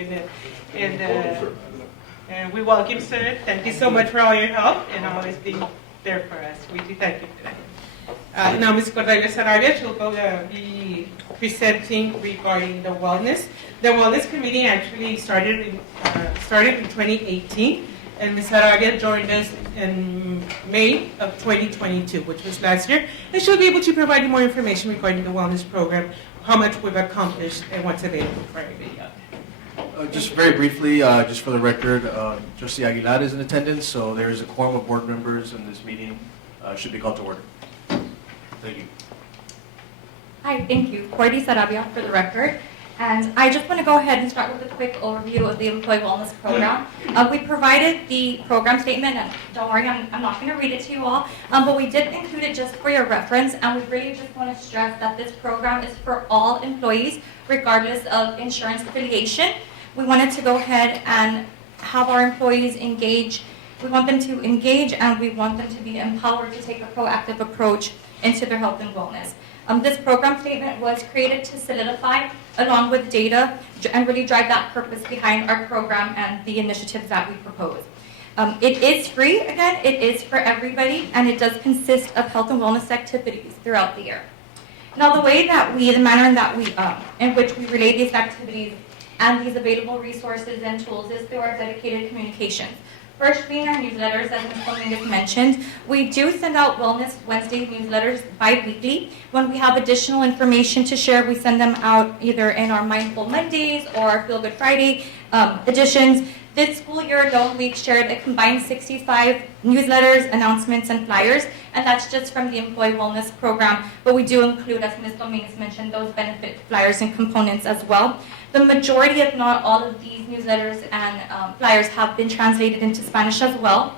and we welcome you, sir. Thank you so much for all your help and always being there for us. We do thank you for that. Now, Ms. Cordelia Sarabia, she'll be presenting regarding the wellness. The Wellness Committee actually started in 2018, and Ms. Sarabia joined us in May of 2022, which was last year, and she'll be able to provide you more information regarding the wellness program, how much we've accomplished, and what's available for everybody out there. Just very briefly, just for the record, Trustee Aguilar is in attendance, so there is a quorum of board members, and this meeting should be called to order. Thank you. Hi, thank you. Cordy Sarabia for the record. And I just want to go ahead and start with a quick overview of the Employee Wellness Program. We provided the program statement, and don't worry, I'm not going to read it to you all, but we did include it just for your reference, and we really just want to stress that this program is for all employees, regardless of insurance affiliation. We wanted to go ahead and have our employees engage We want them to engage, and we want them to be empowered to take a proactive approach into their health and wellness. This program statement was created to solidify, along with data, and really drive that purpose behind our program and the initiatives that we propose. It is free, again, it is for everybody, and it does consist of health and wellness activities throughout the year. Now, the manner in which we relay these activities and these available resources and tools is through our dedicated communications. First, being our newsletters, as Ms. Dominguez mentioned, we do send out Wellness Wednesday newsletters bi-weekly. When we have additional information to share, we send them out either in our Mindful Mondays or our Feel Good Friday editions. This school year alone, we've shared a combined 65 newsletters, announcements, and flyers, and that's just from the Employee Wellness Program, but we do include, as Ms. Dominguez mentioned, those benefit flyers and components as well. The majority, if not all of these newsletters and flyers have been translated into Spanish as well.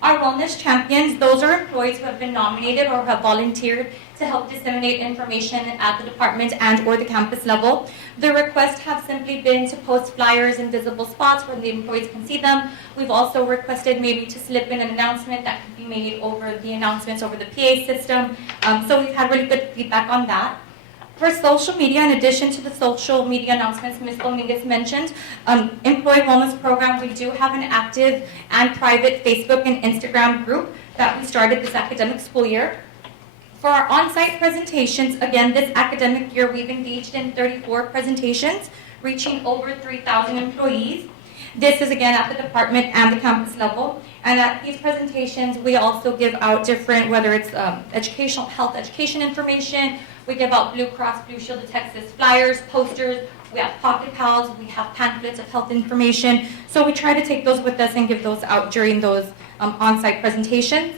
Our wellness champions, those are employees who have been nominated or have volunteered to help disseminate information at the department and or the campus level. The requests have simply been to post flyers in visible spots where the employees can see them. We've also requested maybe to slip in an announcement that could be made over the announcements over the PA system. So we've had really good feedback on that. For social media, in addition to the social media announcements Ms. Dominguez mentioned, Employee Wellness Program, we do have an active and private Facebook and Instagram group that we started this academic school year. For our on-site presentations, again, this academic year we've engaged in 34 presentations, reaching over 3,000 employees. This is again at the department and the campus level. And at these presentations, we also give out different, whether it's educational, health education information, we give out Blue Cross Blue Shield of Texas flyers, posters, we have pocket pals, we have pamphlets of health information. So we try to take those with us and give those out during those on-site presentations.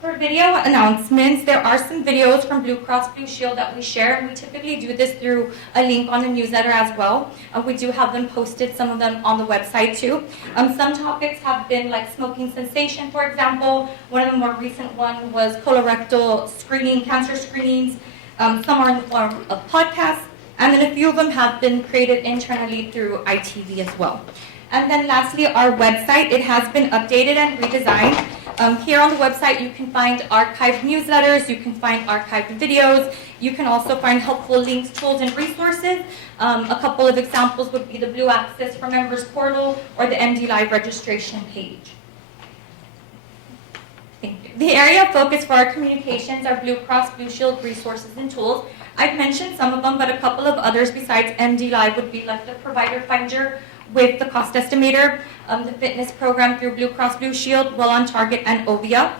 For video announcements, there are some videos from Blue Cross Blue Shield that we share, and we typically do this through a link on the newsletter as well. We do have them posted, some of them on the website too. Some topics have been like smoking cessation, for example. One of the more recent one was colorectal screening, cancer screenings. Some are in the form of podcasts, and then a few of them have been created internally through ITV as well. And then lastly, our website, it has been updated and redesigned. Here on the website, you can find archived newsletters, you can find archived videos, you can also find helpful links, tools, and resources. A couple of examples would be the Blue Access for Members portal or the MD Live registration page. Thank you. The area of focus for our communications are Blue Cross Blue Shield resources and tools. I've mentioned some of them, but a couple of others besides MD Live would be like the Provider Finder with the cost estimator, the fitness program through Blue Cross Blue Shield, Well on Target, and OVIA.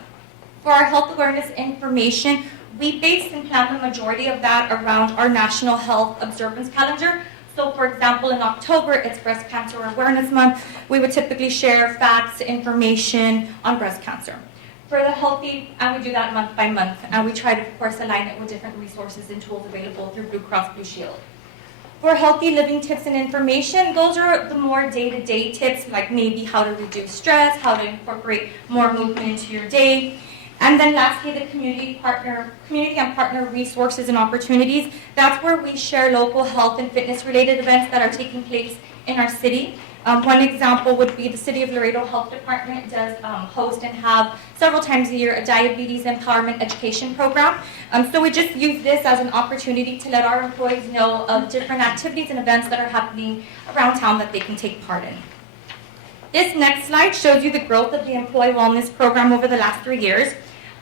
For our health awareness information, we base and plan the majority of that around our National Health Observance Calendar. So for example, in October, it's Breast Cancer Awareness Month. We would typically share facts, information on breast cancer. For the healthy, and we do that month by month, and we try to, of course, align it with different resources and tools available through Blue Cross Blue Shield. For healthy living tips and information, those are the more day-to-day tips, like maybe how to reduce stress, how to incorporate more movement into your day. And then lastly, the community and partner resources and opportunities. That's where we share local health and fitness related events that are taking place in our city. One example would be the City of Laredo Health Department does host and have several times a year a diabetes empowerment education program. So we just use this as an opportunity to let our employees know of different activities and events that are happening around town that they can take part in. This next slide shows you the growth of the Employee Wellness Program over the last 3 years.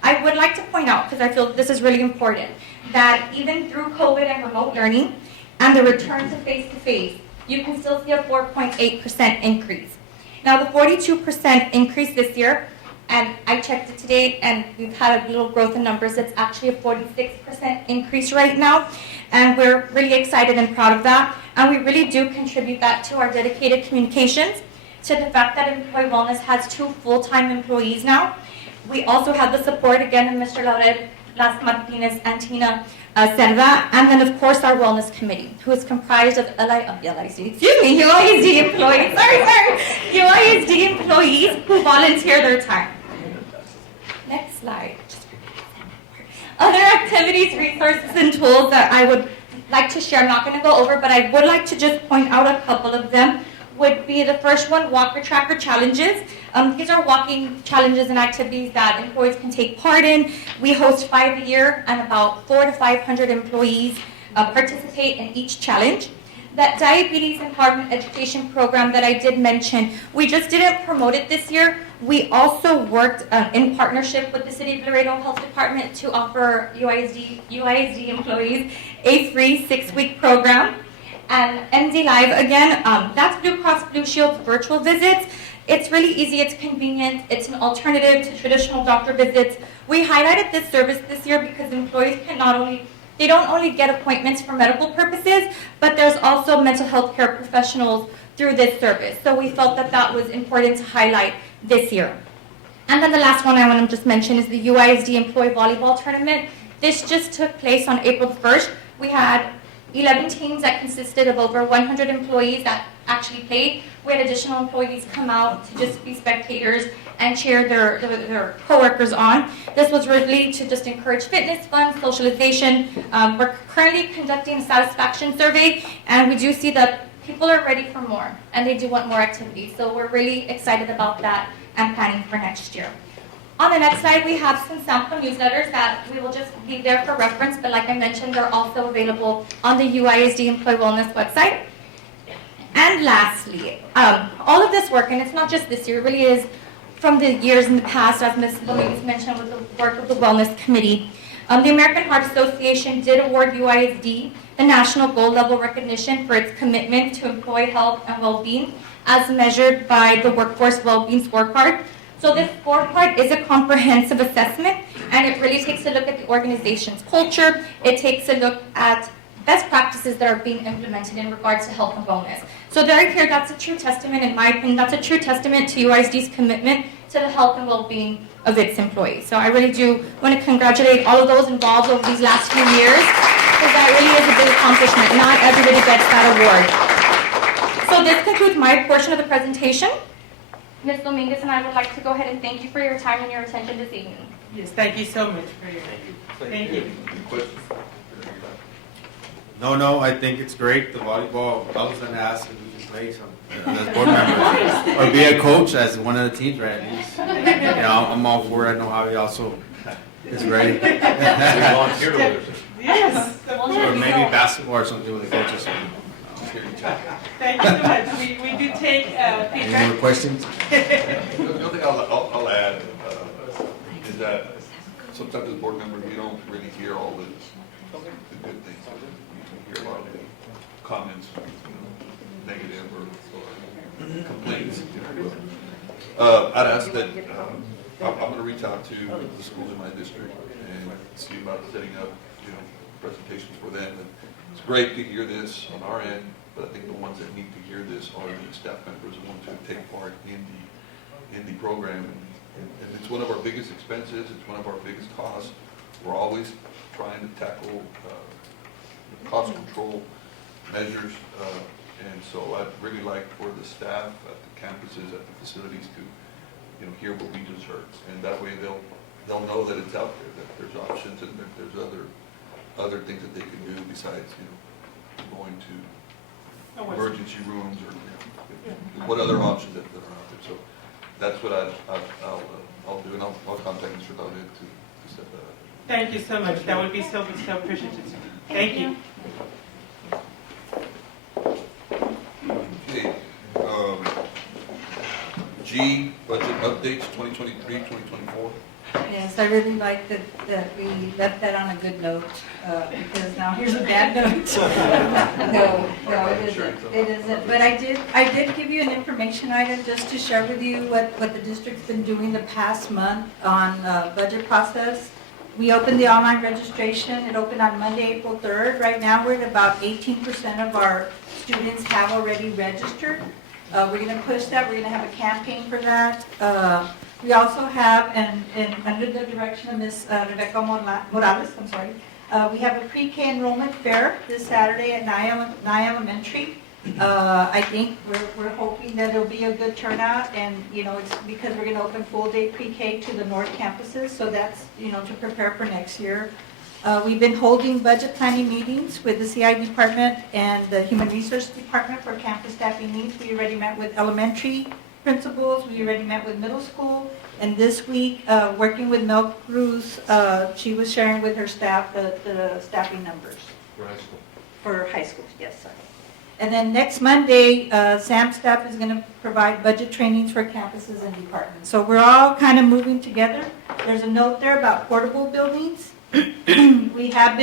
I would like to point out, because I feel this is really important, that even through COVID and remote learning and the return to face-to-face, you can still see a 4.8% increase. Now the 42% increase this year, and I checked it today, and we've had a little growth in numbers. It's actually a 46% increase right now, and we're really excited and proud of that. And we really do contribute that to our dedicated communications, to the fact that Employee Wellness has 2 full-time employees now. We also have the support again of Mr. Laurel, Las Martinez, and Tina Cerda, and then of course our Wellness Committee, who is comprised of UISD employees, UISD employees who volunteer their time. Next slide. Other activities, resources, and tools that I would like to share, I'm not going to go over, but I would like to just point out a couple of them. would be the first one, Walker Tracker Challenges. These are walking challenges and activities that employees can take part in. We host 5 a year, and about 400 to 500 employees participate in each challenge. That diabetes empowerment education program that I did mention, we just didn't promote it this year. We also worked in partnership with the City of Laredo Health Department to offer UISD employees a free 6-week program. And MD Live, again, that's Blue Cross Blue Shield's virtual visits. It's really easy, it's convenient, it's an alternative to traditional doctor visits. We highlighted this service this year because employees can they don't only get appointments for medical purposes, but there's also mental health care professionals through this service. So we felt that that was important to highlight this year. And then the last one I want to just mention is the UISD Employee Volleyball Tournament. This just took place on April 1st. We had 11 teams that consisted of over 100 employees that actually played. We had additional employees come out to just be spectators and cheer their coworkers on. This was really to just encourage fitness, fun, socialization. We're currently conducting a satisfaction survey, and we do see that people are ready for more, and they do want more activities. So we're really excited about that and planning for next year. On the next slide, we have some sample newsletters that we will just leave there for reference, but like I mentioned, they're also available on the UISD Employee Wellness website. And lastly, all of this work, and it's not just this year, it really is from the years in the past, as Ms. Dominguez mentioned, with the work of the Wellness Committee. The American Heart Association did award UISD the National Gold Level recognition for its commitment to employee health and well-being as measured by the Workforce Well-being Scorecard. So this scorecard is a comprehensive assessment, and it really takes a look at the organization's culture. It takes a look at best practices that are being implemented in regards to health and wellness. So right here, that's a true testament, in my opinion, that's a true testament to UISD's commitment to the health and well-being of its employees. So I really do want to congratulate all of those involved over these last few years, because that really is a big accomplishment. Not everybody gets that award. So this concludes my portion of the presentation. Ms. Dominguez and I would like to go ahead and thank you for your time and your attention this evening. Yes, thank you so much for your, thank you. Any questions? No, I think it's great. The volleyball, I was going to ask if we can play some as board members. Or be a coach as one of the teams, right? At least. I'm all for it. I know Javi also is ready. Yes. Or maybe basketball or something with the coaches. Thank you so much. We do take feedback. Any more questions? The only thing I'll add is that sometimes as board members, we don't really hear all the good things. We hear a lot of the comments, negative or complaints. I'd ask that I'm going to reach out to the schools in my district and see about setting up, presentations for them. And it's great to hear this on our end, but I think the ones that need to hear this are the staff members, the ones who take part in the program. And it's one of our biggest expenses. It's one of our biggest costs. We're always trying to tackle cost control measures. And so I'd really like for the staff at the campuses, at the facilities to, hear what we just heard. And that way they'll know that it's out there, that there's options and that there's other things that they can do besides, going to emergency rooms or what other options that are out there. So that's what I'll do, and I'll contact Mr. David to set that up. Thank you so much. That would be so appreciative. Thank you. Okay. G, budget updates, 2023, 2024. Yes, I really like that we left that on a good note, because now here's a bad note. No, it isn't. But I did give you an information item just to share with you what the district's been doing the past month on budget process. We opened the online registration. It opened on Monday, April 3rd. Right now, we're at about 18% of our students have already registered. We're going to push that. We're going to have a campaign for that. We also have, and under the direction of Ms. Rebecca Morales, we have a pre-K enrollment fair this Saturday at Nye Elementary. I think we're hoping that it'll be a good turnout, and it's because we're going to open full day pre-K to the north campuses, so that's to prepare for next year. We've been holding budget planning meetings with the CI department and the Human Resource Department for campus staffing needs. We already met with elementary principals, we already met with middle school, and this week, working with Mel Cruz, she was sharing with her staff the staffing numbers. For high school. For high schools, yes, sorry. And then next Monday, SAM staff is going to provide budget trainings for campuses and departments. So we're all kind of moving together. There's a note there about portable buildings. We have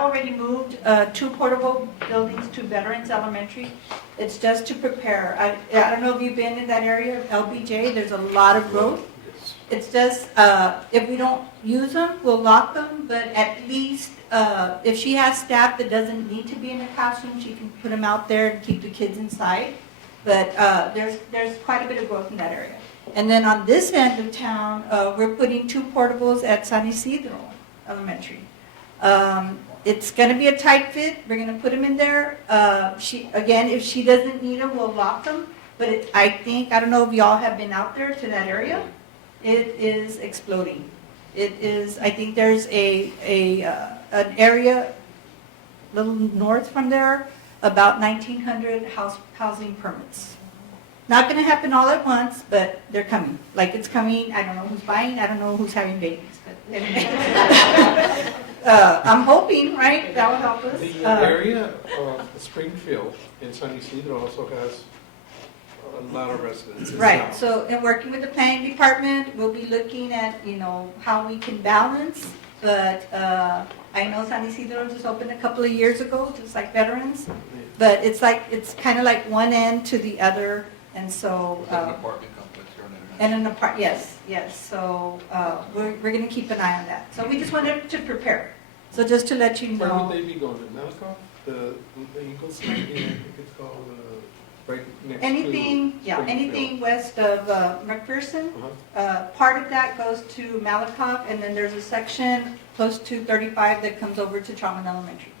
already moved 2 portable buildings to Veterans Elementary. It's just to prepare. I don't know if you've been in that area of LBJ. There's a lot of growth. It's just, if we don't use them, we'll lock them, but at least if she has staff that doesn't need to be in the classroom, she can put them out there and keep the kids inside. But there's quite a bit of growth in that area. And then on this end of town, we're putting 2 portables at San Isidro Elementary. It's going to be a tight fit. We're going to put them in there. Again, if she doesn't need them, we'll lock them. But I don't know if y'all have been out there to that area. It is exploding. It is, I think there's an area a little north from there, about 1,900 housing permits. Not going to happen all at once, but they're coming. Like it's coming, I don't know who's buying, I don't know who's having babies. But anyway. I'm hoping, right, that will help us. The area of Springfield in San Isidro also has a lot of residents. Right, so in working with the planning department, we'll be looking at, how we can balance, but I know San Isidro just opened a couple of years ago, just like Veterans, but it's kind of like one end to the other, and so. An apartment complex here on International. And an apartment, yes, so we're going to keep an eye on that. So we just wanted to prepare, so just to let you know. Where would they be going, to Malakoff? The Eagles, I think it's called, right next to Springfield. Anything west of McPherson. Part of that goes to Malakoff, and then there's a section close to 35 that comes over to Charlton Elementary.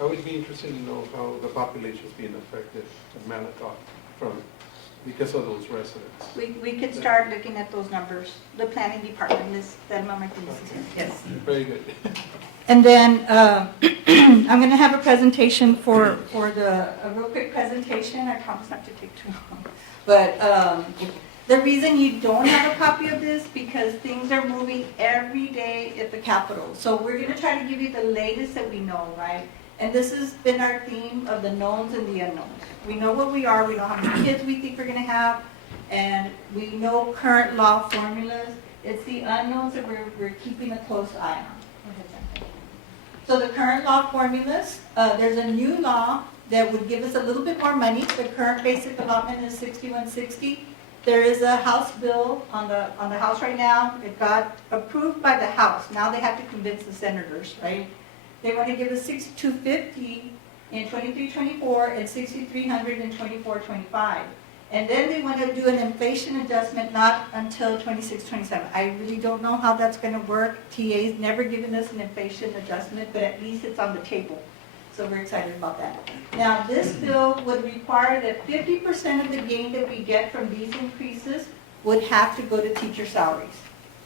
I would be interested to know how the population is being affected at Malakoff because of those residents. We could start looking at those numbers. The planning department is, yes. Very good. And then I'm going to have a presentation a real quick presentation. I promise not to take too long. But the reason you don't have a copy of this, because things are moving every day at the Capitol. So we're going to try to give you the latest that we know, right? And this has been our theme of the knowns and the unknowns. We know what we are, we know how many kids we think we're going to have, and we know current law formulas. It's the unknowns that we're keeping a close eye on. So the current law formulas, there's a new law that would give us a little bit more money. The current basic allotment is $61.60. There is a House bill on the House right now. It got approved by the House. Now they have to convince the senators, right? They want to give us $62.50 in 23-24 and $6,300 in 24-25. And then they want to do an inflation adjustment not until 26-27. I really don't know how that's going to work. TA's never given us an inflation adjustment, but at least it's on the table. So we're excited about that. Now, this bill would require that 50% of the gain that we get from these increases would have to go to teacher salaries.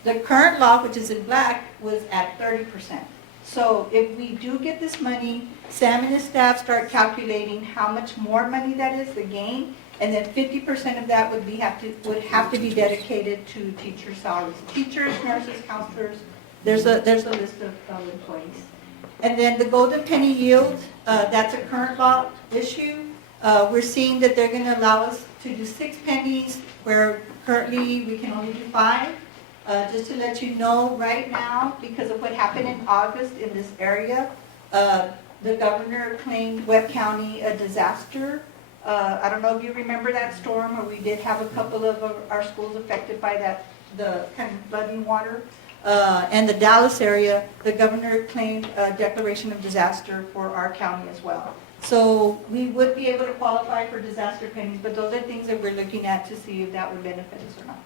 The current law, which is in black, was at 30%. So if we do get this money, Sam and his staff start calculating how much more money that is, the gain, and then 50% of that would have to be dedicated to teacher salaries. Teachers, nurses, counselors, there's a list of employees. And then the golden penny yield, that's a current law issue. We're seeing that they're going to allow us to do 6 pennies, where currently we can only do 5. Just to let you know, right now, because of what happened in August in this area, the governor claimed Webb County a disaster. I don't know if you remember that storm, or we did have a couple of our schools affected by the kind of flooding water. And the Dallas area, the governor claimed a declaration of disaster for our county as well. So we would be able to qualify for disaster pennies, but those are things that we're looking at to see if that would benefit us or not.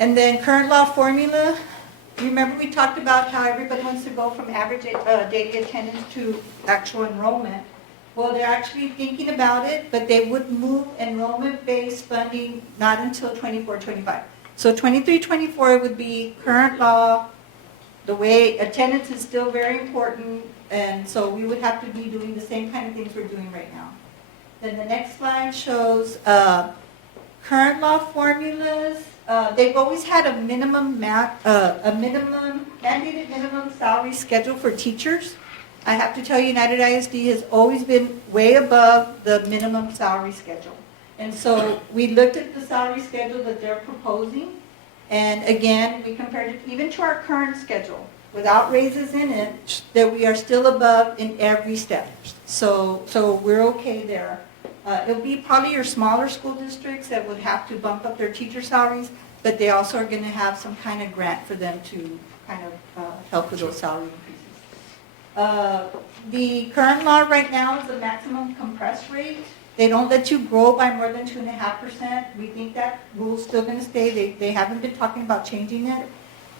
And then current law formula, remember we talked about how everybody wants to go from average daily attendance to actual enrollment. Well, they're actually thinking about it, but they would move enrollment-based funding not until 24-25. So 23-24 would be current law the way attendance is still very important, and so we would have to be doing the same kind of things we're doing right now. Then the next slide shows current law formulas. They've always had a mandated minimum salary schedule for teachers. I have to tell you, United ISD has always been way above the minimum salary schedule. And so we looked at the salary schedule that they're proposing, and again, we compared it even to our current schedule, without raises in it, that we are still above in every step. So we're okay there. It'll be probably your smaller school districts that would have to bump up their teacher salaries, but they also are going to have some kind of grant for them to kind of help with those salary increases. The current law right now is the maximum compressed rate. They don't let you grow by more than 2.5%. We think that rule's still going to stay. They haven't been talking about changing it.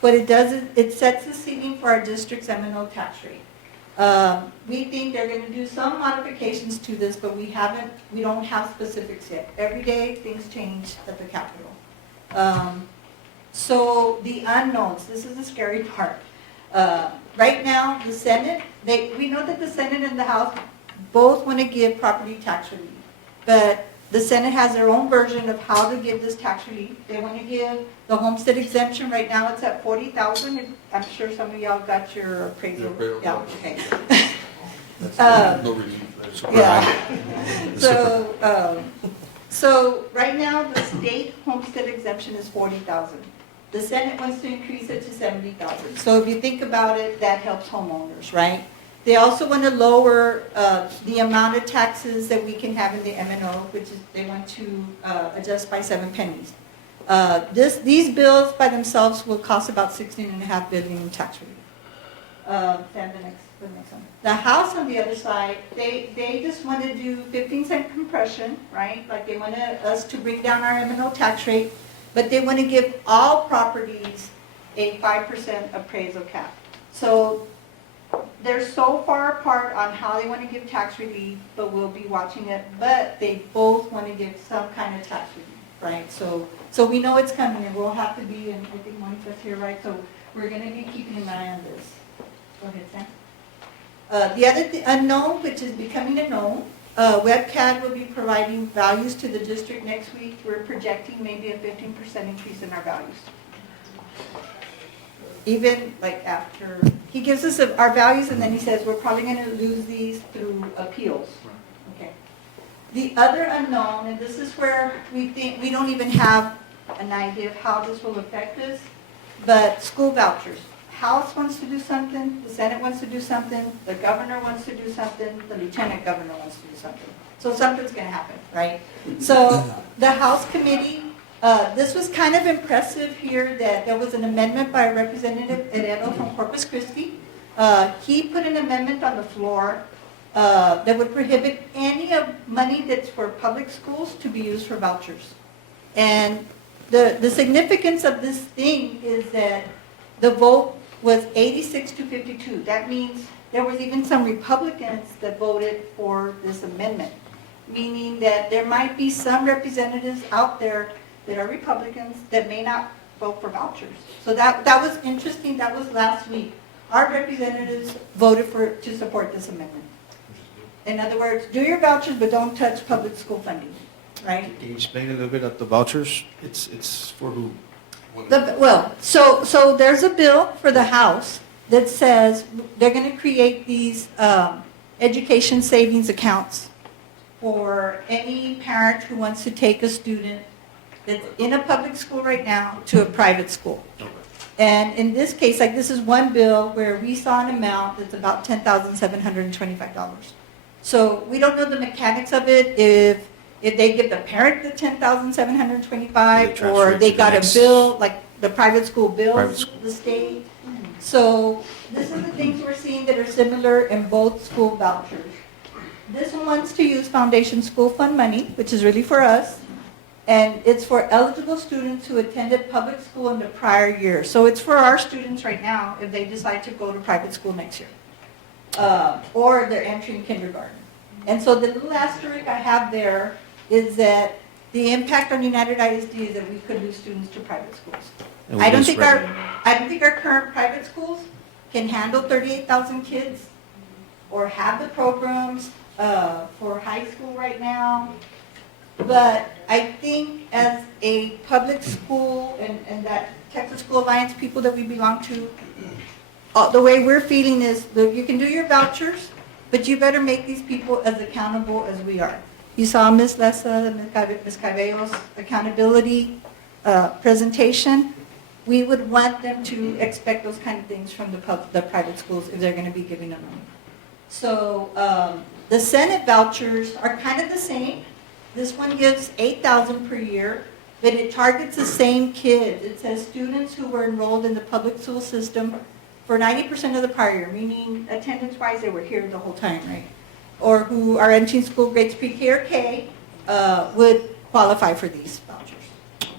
What it does is it sets the ceiling for our district's M&O tax rate. We think they're going to do some modifications to this, but we don't have specifics yet. Every day things change at the Capitol. So the unknowns, this is the scary part. Right now, the Senate, we know that the Senate and the House both want to give property tax relief, but the Senate has their own version of how to give this tax relief. They want to give the homestead exemption. Right now, it's at $40,000. I'm sure some of y'all got your appraisal. Yeah, okay. No relief. Yeah. So right now, the state homestead exemption is $40,000. The Senate wants to increase it to $70,000. So if you think about it, that helps homeowners, right? They also want to lower the amount of taxes that we can have in the M&O, which is they want to adjust by 7 pennies. These bills by themselves will cost about $16.5 billion in tax relief. Sam, the next one. The House on the other side, they just want to do 15-cent compression, right? Like they want us to bring down our M&O tax rate, but they want to give all properties a 5% appraisal cap. So they're so far apart on how they want to give tax relief, but we'll be watching it. But they both want to give some kind of tax relief, right? So we know it's coming, and we'll have to be, and I think Monica's here, right? So we're going to be keeping an eye on this. Go ahead, Sam. The other unknown, which is becoming a known, WebCAD will be providing values to the district next week. We're projecting maybe a 15% increase in our values. Even like after, he gives us our values and then he says we're probably going to lose these through appeals. Okay. The other unknown, and this is where we think we don't even have an idea of how this will affect us, but school vouchers. House wants to do something, the Senate wants to do something, the governor wants to do something, the lieutenant governor wants to do something. So something's going to happen, right? So the House committee, this was kind of impressive here that there was an amendment by Representative Herrero from Corpus Christi. He put an amendment on the floor that would prohibit any of money that's for public schools to be used for vouchers. And the significance of this thing is that the vote was 86 to 52. That means there was even some Republicans that voted for this amendment, meaning that there might be some representatives out there that are Republicans that may not vote for vouchers. So that was interesting. That was last week. Our representatives voted to support this amendment. In other words, do your vouchers, but don't touch public school funding, right? Can you explain a little bit of the vouchers? It's for who? So there's a bill for the House that says they're going to create these education savings accounts for any parent who wants to take a student that's in a public school right now to a private school. And in this case, like this is one bill where we saw an amount that's about $10,725. So we don't know the mechanics of it, if they give the parent the $10,725 or they got a bill, like the private school bills the state. So this is the things we're seeing that are similar in both school vouchers. This one wants to use Foundation School Fund money, which is really for us, and it's for eligible students who attended public school in the prior year. So it's for our students right now if they decide to go to private school next year, or they're entering kindergarten. And so the little asterisk I have there is that the impact on United ISD is that we could lose students to private schools. And we I don't lose think revenue. I don't think our current private schools can handle 38,000 kids or have the programs for high school right now. But I think as a public school and that Texas School Alliance people that we belong to, the way we're feeling is that you can do your vouchers, but you better make these people as accountable as we are. You saw Ms. Lessa, Ms. Cabello's accountability presentation. We would want them to expect those kind of things from the private schools if they're going to be giving them money. So the Senate vouchers are kind of the same. This one gives $8,000 per year, but it targets the same kids. It says students who were enrolled in the public school system for 90% of the prior year, meaning attendance-wise they were here the whole time, right? Or who are entering school grades pre-K or K would qualify for these vouchers.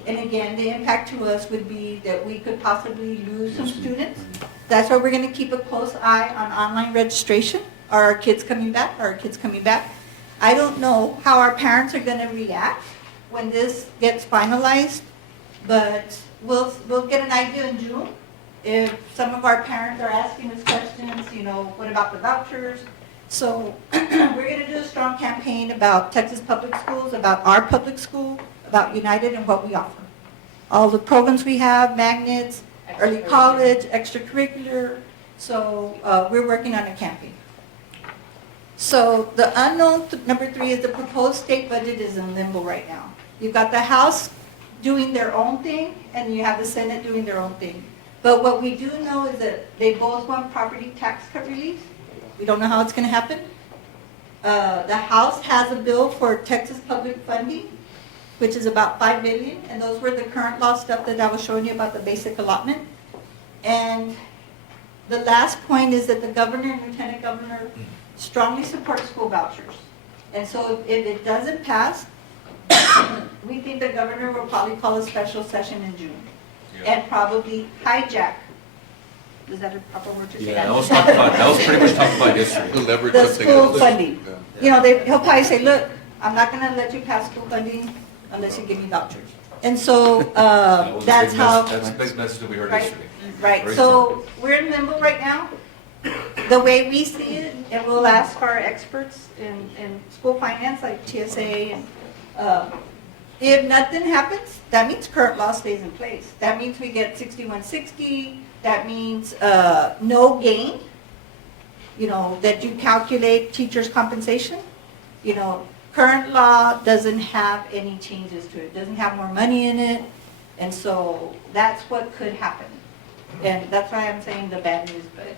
And again, the impact to us would be that we could possibly lose some students. That's why we're going to keep a close eye on online registration. Are our kids coming back? Are our kids coming back? I don't know how our parents are going to react when this gets finalized, but we'll get an idea in June. If some of our parents are asking us questions, you know, what about the vouchers? So we're going to do a strong campaign about Texas public schools, about our public school, about United and what we offer. All the programs we have, magnets, early college, extracurricular. So we're working on a campaign. So the unknown, number 3, is the proposed state budget is in limbo right now. You've got the House doing their own thing, and you have the Senate doing their own thing. But what we do know is that they both want property tax cut relief. We don't know how it's going to happen. The House has a bill for Texas public funding, which is about $5 billion, and those were the current law stuff that I was showing you about the basic allotment. And the last point is that the governor and lieutenant governor strongly support school vouchers. And so if it doesn't pass, we think the governor will probably call a special session in June and probably hijack. Is that a proper word to say? Yeah, that was pretty much talked about yesterday. To leverage The something school else. funding. Yeah. You know, he'll probably say, look, I'm not going to let you pass school funding unless you give me vouchers. And so That was a that's big how. That's a big message that we heard Right, yesterday. right. Very So we're in limbo right now. The way we see it, and we'll ask our experts in school finance like TSA, and if nothing happens, that means current law stays in place. That means we get 6160. That means no gain. You know, that you calculate teachers' compensation. You know, current law doesn't have any changes to it. Doesn't have more money in it, and so that's what could happen. And that's why I'm saying the bad news, but.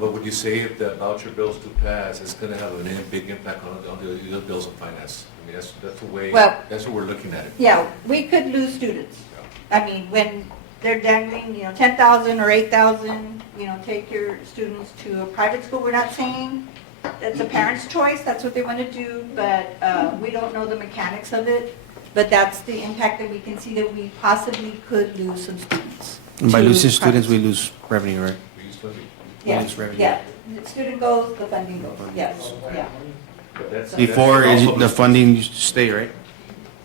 But would you say if the voucher bills do pass, it's going to have a big impact on the other bills of finance? I mean, that's the way, that's what we're looking at it. Yeah, we could lose students. I mean, when they're dangling, 10,000 or 8,000, take your students to a private school. We're not saying that's a parent's choice, that's what they want to do, but we don't know the mechanics of it. But that's the impact that we can see, that we possibly could lose some students. And by to losing private students, we lose revenue, right? We used to be. Yeah, lose revenue. yeah. The student goes, the funding goes, yes, yeah. But that's- Before, that's also- the funding used to stay, right?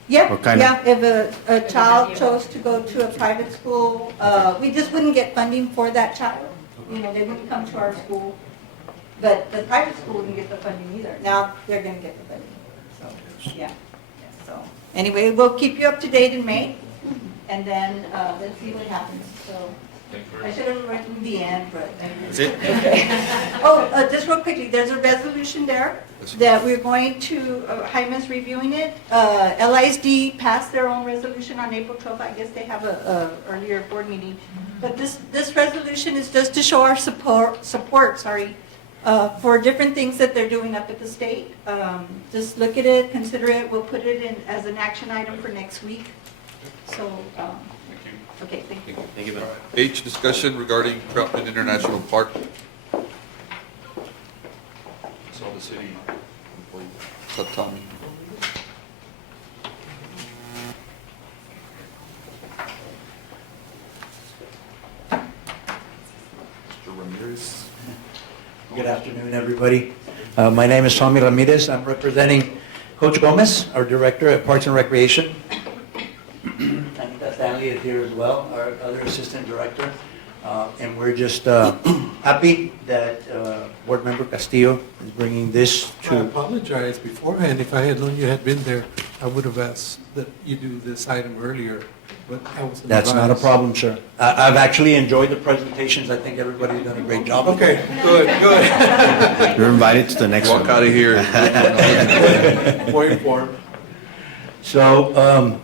Yeah, What kind of- yeah, if a child chose to go to a private school, we just wouldn't get funding for that child. They wouldn't come to our school, but the private school wouldn't get the funding either. Now, they're gonna get the funding, so, yeah. So, anyway, we'll keep you up to date in May, and then, let's see what happens, so. I should have written the end, but. That's it? Okay. Oh, just real quickly, there's a resolution there that we're going to, Jaime's reviewing it. LISD passed their own resolution on April 12th. I guess they have a earlier board meeting. But this resolution is just to show our support, for different things that they're doing up at the state. Just look at it, consider it. We'll put it in as an action item for next week. So, okay, thank you. Thank you, Ben. H, discussion regarding Troutman International Park. Saw the city employee, Tommy. Mr. Ramirez. Good afternoon, everybody. My name is Tommy Ramirez. I'm representing Coach Gomez, our director at Parks and Recreation. Anita Stanley is here here as well, our other assistant director. And we're just happy that Board Member Castillo is bringing this I to... apologize beforehand. If I had known you had been there, I would have asked that you do this item earlier, but I wasn't That's not a advised. problem, sir. I've actually enjoyed the presentations. I think everybody's done a great job. Okay, good. You're invited to the next one. Walk out of here. More informed. So,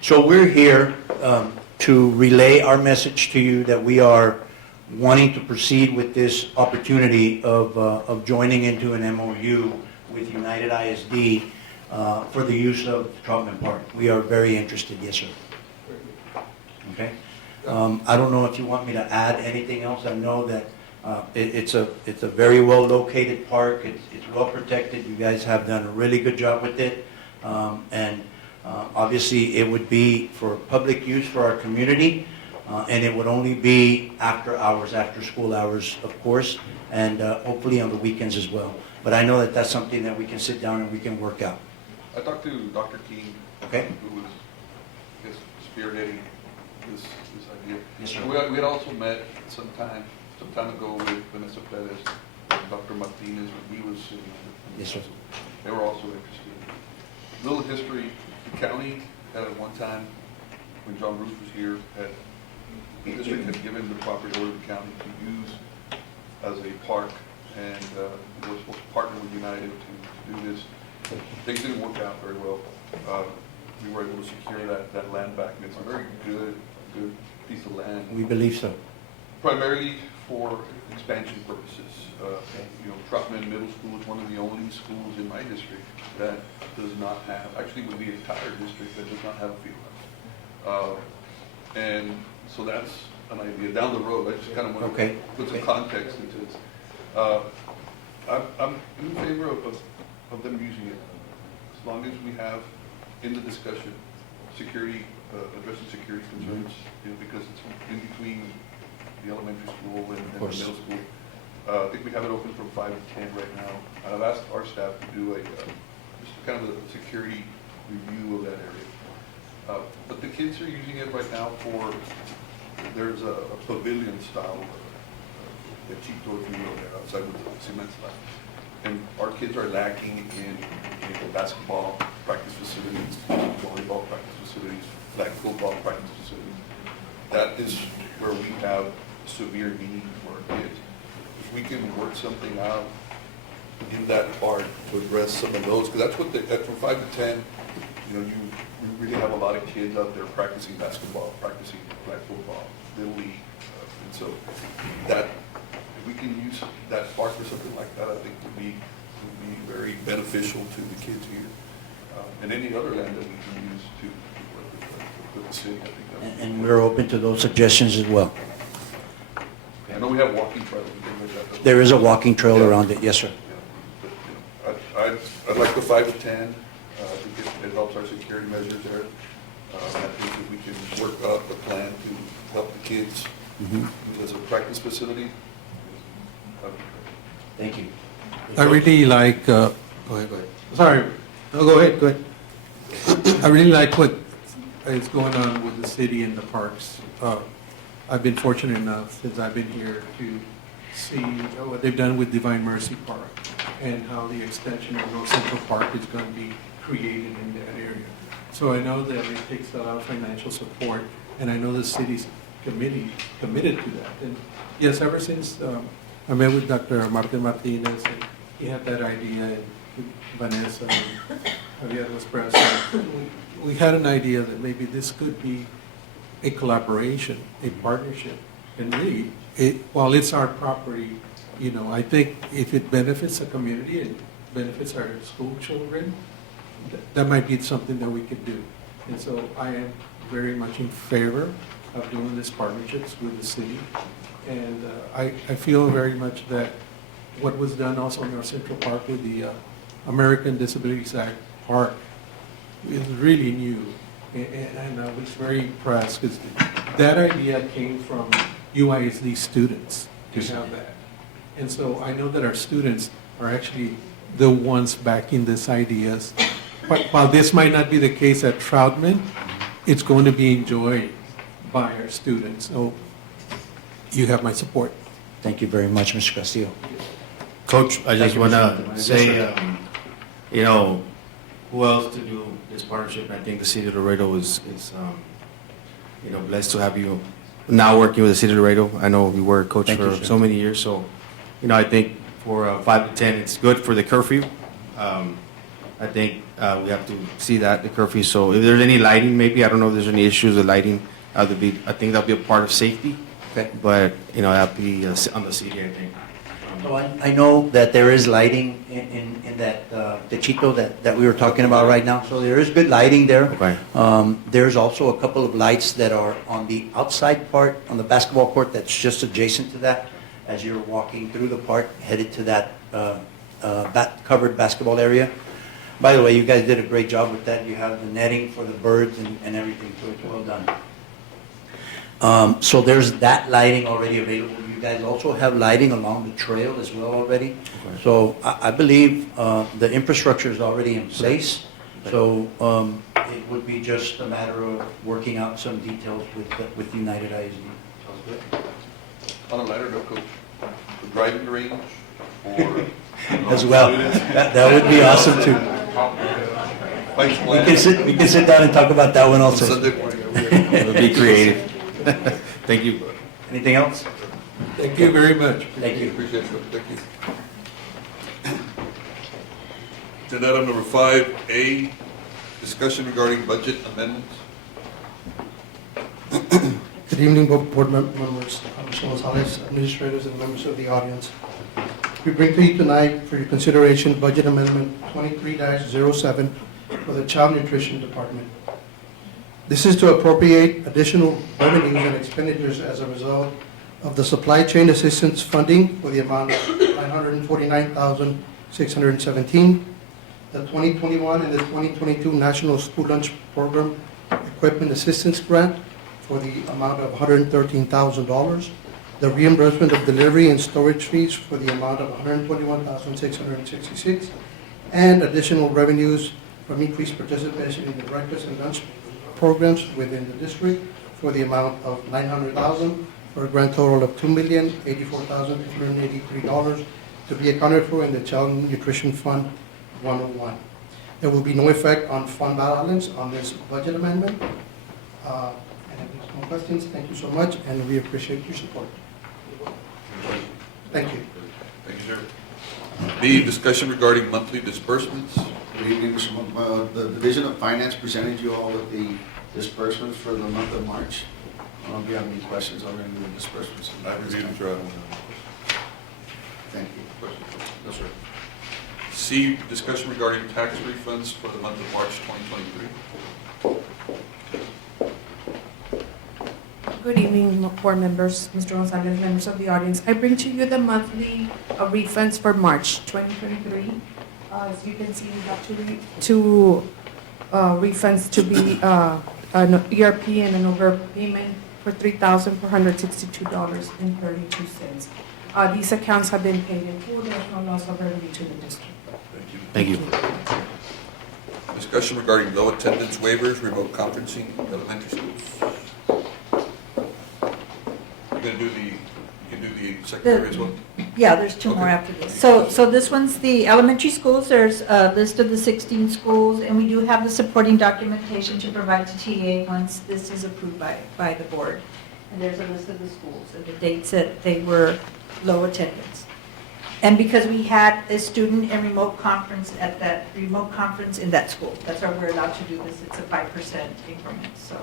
so we're here to relay our message to you that we are wanting to proceed with this opportunity of joining into an MOU with United ISD for the use of Troutman Park. We are very interested, yes, sir. Okay. I don't know if you want me to add anything else. I know that it's a very well located park. It's well protected. You guys have done a really good job with it. And obviously, it would be for public use for our community, and it would only be after hours, after school hours, of course, and hopefully on the weekends as well. But I know that that's something that we can sit down and we can work out. I talked to Dr. King, Okay? who was, I guess, spearheading this idea. Yes, sir. We had also met some time ago with Vanessa Perez, and Dr. Martinez, when he was sitting on the Yes, sir. council. They were also interested. Little history, the county had at one time, when John Bruce was here, the district had given the property over to the county to use as a park, and we were supposed to partner with United to do this. Things didn't work out very well. We were able to secure that land back, and it's a very good piece of land. We believe so. Primarily for expansion purposes. Troutman Middle School is one of the only schools in my district that does not have, actually with the entire district, that does not have a field house. And so that's an idea. Down the road, I just kind of want to put some context into this. I'm in favor of them using it, as long as we have in the discussion security, addressing security concerns, because it's in between the elementary school and the middle school. I think we have it open from 5 to 10 right now. I've asked our staff to do just kind of a security review of that area. But the kids are using it right now there's a pavilion style, chito, if you will, there outside with the cement slab. And our kids are lacking in basketball practice facilities, volleyball practice facilities, flag football practice facilities. That is where we have severe need for our kids. If we can work something out in that part to address some of those, because that's what from 5 to 10, you really have a lot of kids out there practicing basketball, practicing flag football, little league, and so that if we can use that park for something like that, I think would be very beneficial to the kids here, and any other land that we can use to work with the city. I think that would be And we're open to those suggestions as well. I know we have walking trails and things like that. There is a walking trail around it, yes, sir. Yeah, but, I'd like the 5 to 10. I think it helps our security measures there. I think if we can work out the plan to help the kids use as a practice facility. Thank you. I really like, go ahead. Sorry, no, go ahead. I really like what is going on with the city and the parks. I've been fortunate enough since I've been here to see what they've done with Divine Mercy Park and how the extension of North Central Park is going to be created in that area. So I know that it takes a lot of financial support, and I know the city's committed to that. And yes, ever since I met with Dr. Martin Martinez, and he had that idea, and with Vanessa and Javier Espresso, we had an idea that maybe this could be a collaboration, a partnership. And really, while it's our property, I think if it benefits the community and benefits our school children, that might be something that we could do. And so I am very much in favor of doing these partnerships with the city. And I feel very much that what was done also in our Central Park with the American Disabilities Act Park is really new. And I was very impressed because that idea came from UISD students to have that. And so I know that our students are actually the ones backing these ideas. But while this might not be the case at Troutman, it's going to be enjoyed by our students. So you have my support. Thank you very much, Mr. Castillo. Coach, I just Thank you, want Mr. to Montemayor. say, Yes, sir. you know, who else to do this partnership? I think the city of Laredo is you know, blessed to have you now working with the city of Laredo. I know you were a coach Thank you, for sir. so many years, so, you know, I think for 5 to 10, it's good for the curfew. I think we have to see that, the curfew. So if there's any lighting, maybe, I don't know if there's any issues with lighting, I think that'll be a part of safety. Okay. But, you know, that'll be on the city, I think. So I know that there is lighting in that techito that we were talking about right now. So there is good lighting there. Okay. There's also a couple of lights that are on the outside part, on the basketball court that's just adjacent to that. As you're walking through the park, headed to that covered basketball area. By the way, you guys did a great job with that. You have the netting for the birds and everything, so it's well done. So there's that lighting already available. You guys also have lighting along the trail as well already. Okay. So I believe the infrastructure is already in place. So it would be just a matter of working out some details with United ISD. Sounds good. On a lighter note, Coach, the driving range for As well. That would be awesome too. We can sit down and talk about that one also. Sunday morning. It'll be creative. Thank you. Anything else? Thank you very much. Thank you. Appreciate it, Coach. Thank you. Agenda item number 5A, discussion regarding budget amendments. Good evening, board members, Mr. Gonzalez, administrators, and members of the audience. We bring to you tonight for your consideration Budget Amendment 23-07 for the Child Nutrition Department. This is to appropriate additional revenues and expenditures as a result of the supply chain assistance funding for the amount of $949,617, the 2021 and the 2022 National School Lunch Program Equipment Assistance Grant for the amount of $113,000, the reimbursement of delivery and storage fees for the amount of $121,666, and additional revenues from increased participation in the breakfast and lunch programs within the district for the amount of $900,000, for a grand total of $2,084,283 to be accounted for in the Child Nutrition Fund 101. There will be no effect on fund balance on this budget amendment. And if there's no questions, thank you so much, and we appreciate your support. Thank you. Thank you, sir. B, discussion regarding monthly disbursements. Good evening, Mr. Montemayor. The Division of Finance presented you all with the disbursements for the month of March. I don't know if you have any questions already with the disbursements. I reviewed them, sir. Thank you. Questions? No, sir. C, discussion regarding tax refunds for the month of March 2023. Good evening, board members, Mr. Gonzalez, members of the audience. I bring to you the monthly refunds for March 2023. As you can see, we have two refunds to be an ERP and an overpayment for $3,462.32. These accounts have been paid in full. There's no loss of revenue to the district. Thank you. Discussion regarding low attendance waivers, remote conferencing, elementary schools. You can do the secondary as well? Yeah, there's two Okay. more after this. So this one's the elementary schools. There's a list of the 16 schools, and we do have the supporting documentation to provide to TA once this is approved by the board. And there's a list of the schools and the dates that they were low attendance. And because we had a student and remote conference at that remote conference in that school, that's why we're allowed to do this. It's a 5% increment, so.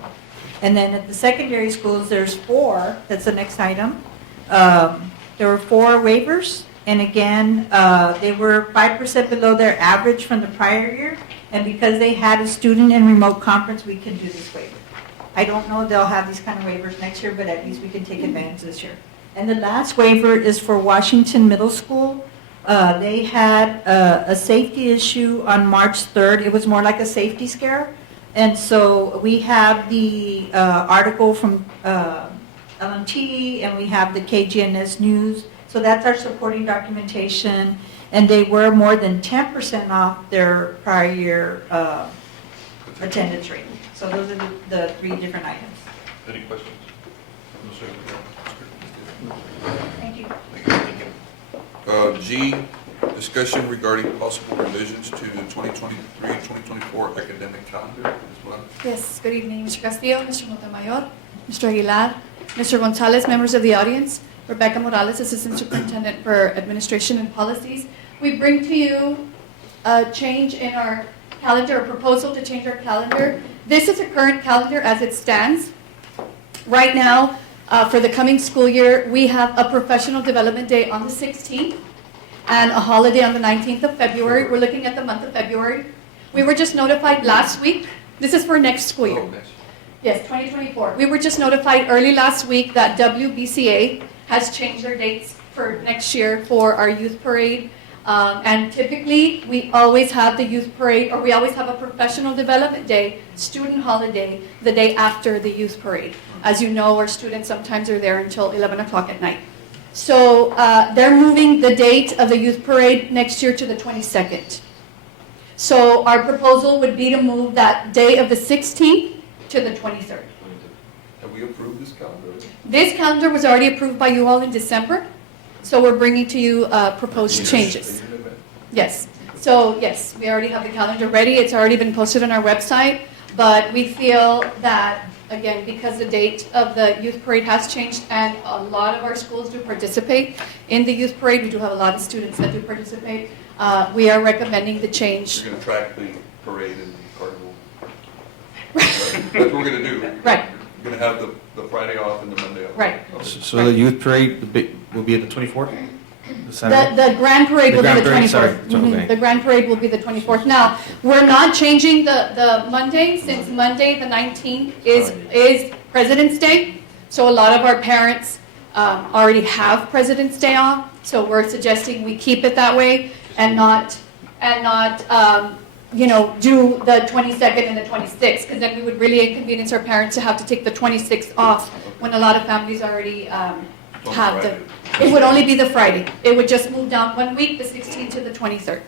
And then at the secondary schools, there's 4, that's the next item. There were 4 waivers, and again, they were 5% below their average from the prior year, and because they had a student and remote conference, we can do this waiver. I don't know if they'll have these kind of waivers next year, but at least we can take advantage this year. And the last waiver is for Washington Middle School. They had a safety issue on March 3rd. It was more like a safety scare. And so we have the article from LMT, and we have the KGNS News. So that's our supporting documentation. And they were more than 10% off their prior year attendance rate. So those are the three different items. Any questions? No, sir. Thank you. G, discussion regarding possible revisions to the 2023-2024 academic calendar as well. Yes, good evening, Mr. Castillo, Mr. Montemayor, Mr. Aguilar, Mr. Gonzalez, members of the audience, Rebecca Morales, Assistant Superintendent for Administration and Policies. We bring to you a change in our calendar, a proposal to change our calendar. This is a current calendar as it stands. Right now, for the coming school year, we have a professional development day on the 16th and a holiday on the 19th of February. We're looking at the month of February. We were just notified last week. This is for next school year. Yes, 2024. We were just notified early last week that WBCA has changed their dates for next year for our youth parade. And typically, we always have the youth parade, or we always have a professional development day, student holiday, the day after the youth parade. As you know, our students sometimes are there until 11 o'clock at night. So they're moving the date of the youth parade next year to the 22nd. So our proposal would be to move that day of the 16th to the 23rd. Have we approved this calendar? This calendar was already approved by you all in December, so we're bringing to you proposed changes. Yes. So yes, we already have the calendar ready. It's already been posted on our website, but we feel that, again, because the date of the youth parade has changed and a lot of our schools do participate in the youth parade, we do have a lot of students that do participate, we are recommending the change. You're going to track the parade and the carnival. That's what we're going to do. Right. You're going to have the Friday off and the Monday off. Right. So the youth parade will be at the 24th? The Saturday? The grand parade will be the 24th. Sorry. Mhm. Okay. The grand parade will be the 24th. Now, we're not changing the Monday, since Monday, the 19th, is President's Day. So a lot of our parents already have President's Day off. So we're suggesting we keep it that way and not do the 22nd and the 26th, because then we would really inconvenience our parents to have to take the 26th off when a lot of families already have the. It would only be the Friday. It would just move down 1 week, the 16th to the 23rd,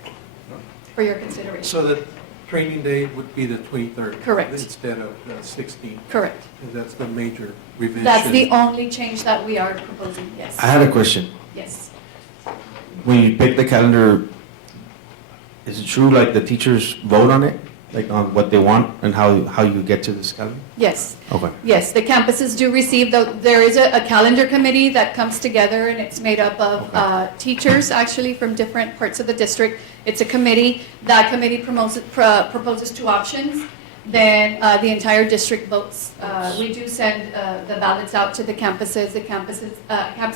for your consideration. So the training day would be the 23rd? Correct. Instead of the 16th? Correct. And that's the major revision? That's the only change that we are proposing, yes. I had a question. Yes. When you pick the calendar, is it true like the teachers vote on it? Like on what they want and how you get to this calendar? Yes. Okay. Yes, the campuses do receive, there is a calendar committee that comes together, and it's made up of teachers, actually, from different parts of the district. It's a committee. That committee proposes two options. Then the entire district votes. We do send the ballots out to the campuses. The campus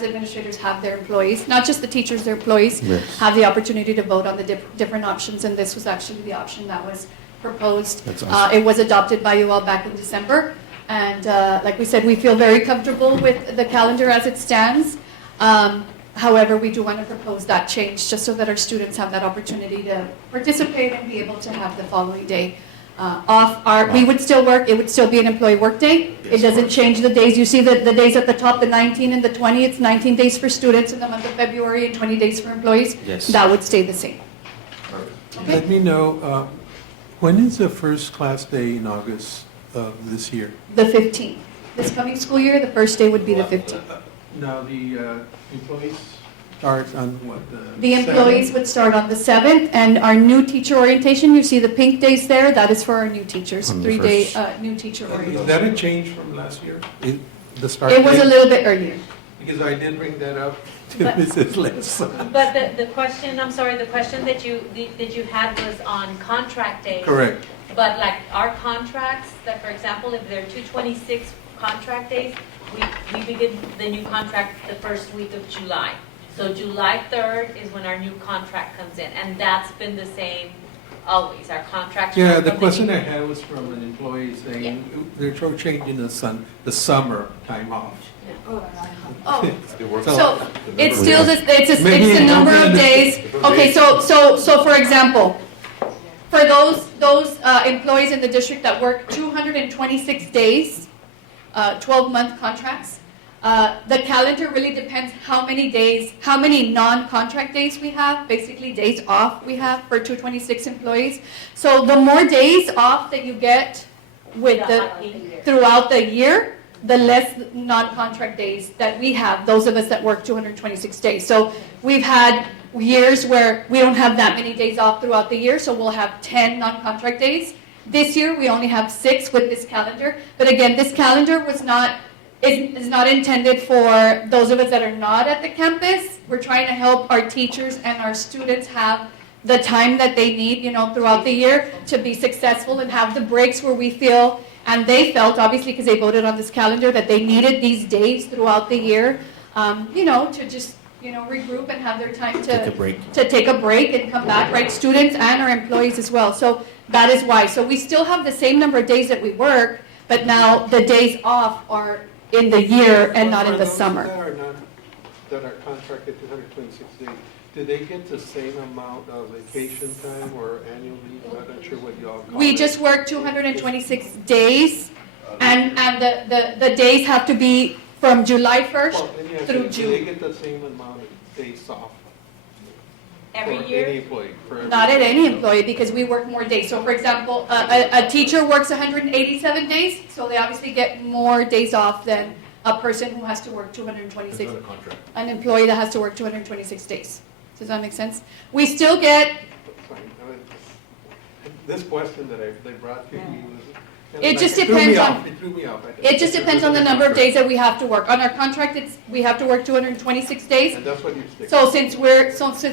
administrators have their employees, not just the teachers, their employees, have the opportunity to vote on the different options, and this was actually the option that was proposed. That's awesome. It was adopted by you all back in December, and like we said, we feel very comfortable with the calendar as it stands. However, we do want to propose that change just so that our students have that opportunity to participate and be able to have the following day off. We would still work, it would still be an employee work day. It doesn't change the days. You see the days at the top, the 19 and the 20, it's 19 days for students in the month of February and 20 days for employees. Yes. That would stay the same. Let me know, when is the first class day in August of this year? The 15th. This coming school year, the first day would be the 15th. Now, the employees start on what? The employees would start on the 7th, and our new teacher orientation, you see the pink days there, that is for our new teachers, On the 3-day new teacher Is orientation. that a change from last year? The start It was a date? little bit earlier. Because I did bring that up to But- Mrs. Les. But the question, I'm sorry, the question that you had was on contract days. Correct. But like our contracts, that for example, if there are 226 contract days, we begin the new contract the first week of July. So July 3rd is when our new contract comes in, and that's been the same always, our contract. Yeah, the question I had was from an employee saying they're changing the summer time off. Oh, So- so it's still, it's Maybe the number it of won't be days. Okay, so for example, for those employees in the district that work 226 days, 12-month contracts, the calendar really depends how many days, how many non-contract days we have, basically days off we have for 226 employees. So the more days off that you get throughout the year, the less non-contract days that we have, those of us that work 226 days. So we've had years where we don't have that many days off throughout the year, so we'll have 10 non-contract days. This year, we only have 6 with this calendar. But again, this calendar is not intended for those of us that are not at the campus. We're trying to help our teachers and our students have the time that they need, throughout the year to be successful and have the breaks where we feel, and they felt, obviously, because they voted on this calendar, that they needed these days throughout the year, to just, regroup and have their time to take a break and come back, right? Students and our employees as well. So that is why. So we still have the same number of days that we work, but now the days off are in the year and not in the summer. That are contracted 226 days, do they get the same amount of vacation time or annual leave? I'm not sure what y'all call it. We just work 226 days, and the days have to be from July 1st through Do June. they get the same amount of days off? Every for year? Any employee? Not at any employee, because we work more days. So for example, a teacher works 187 days, so they obviously get more days off than a person who has to work 226. An employee that has to work 226 days. Does that make sense? We still get... This question that they brought to you was... It just depends on... It threw me off. It just depends on the number of days that we have to work. On our contract, we have to work 226 days. And that's what you stick. So since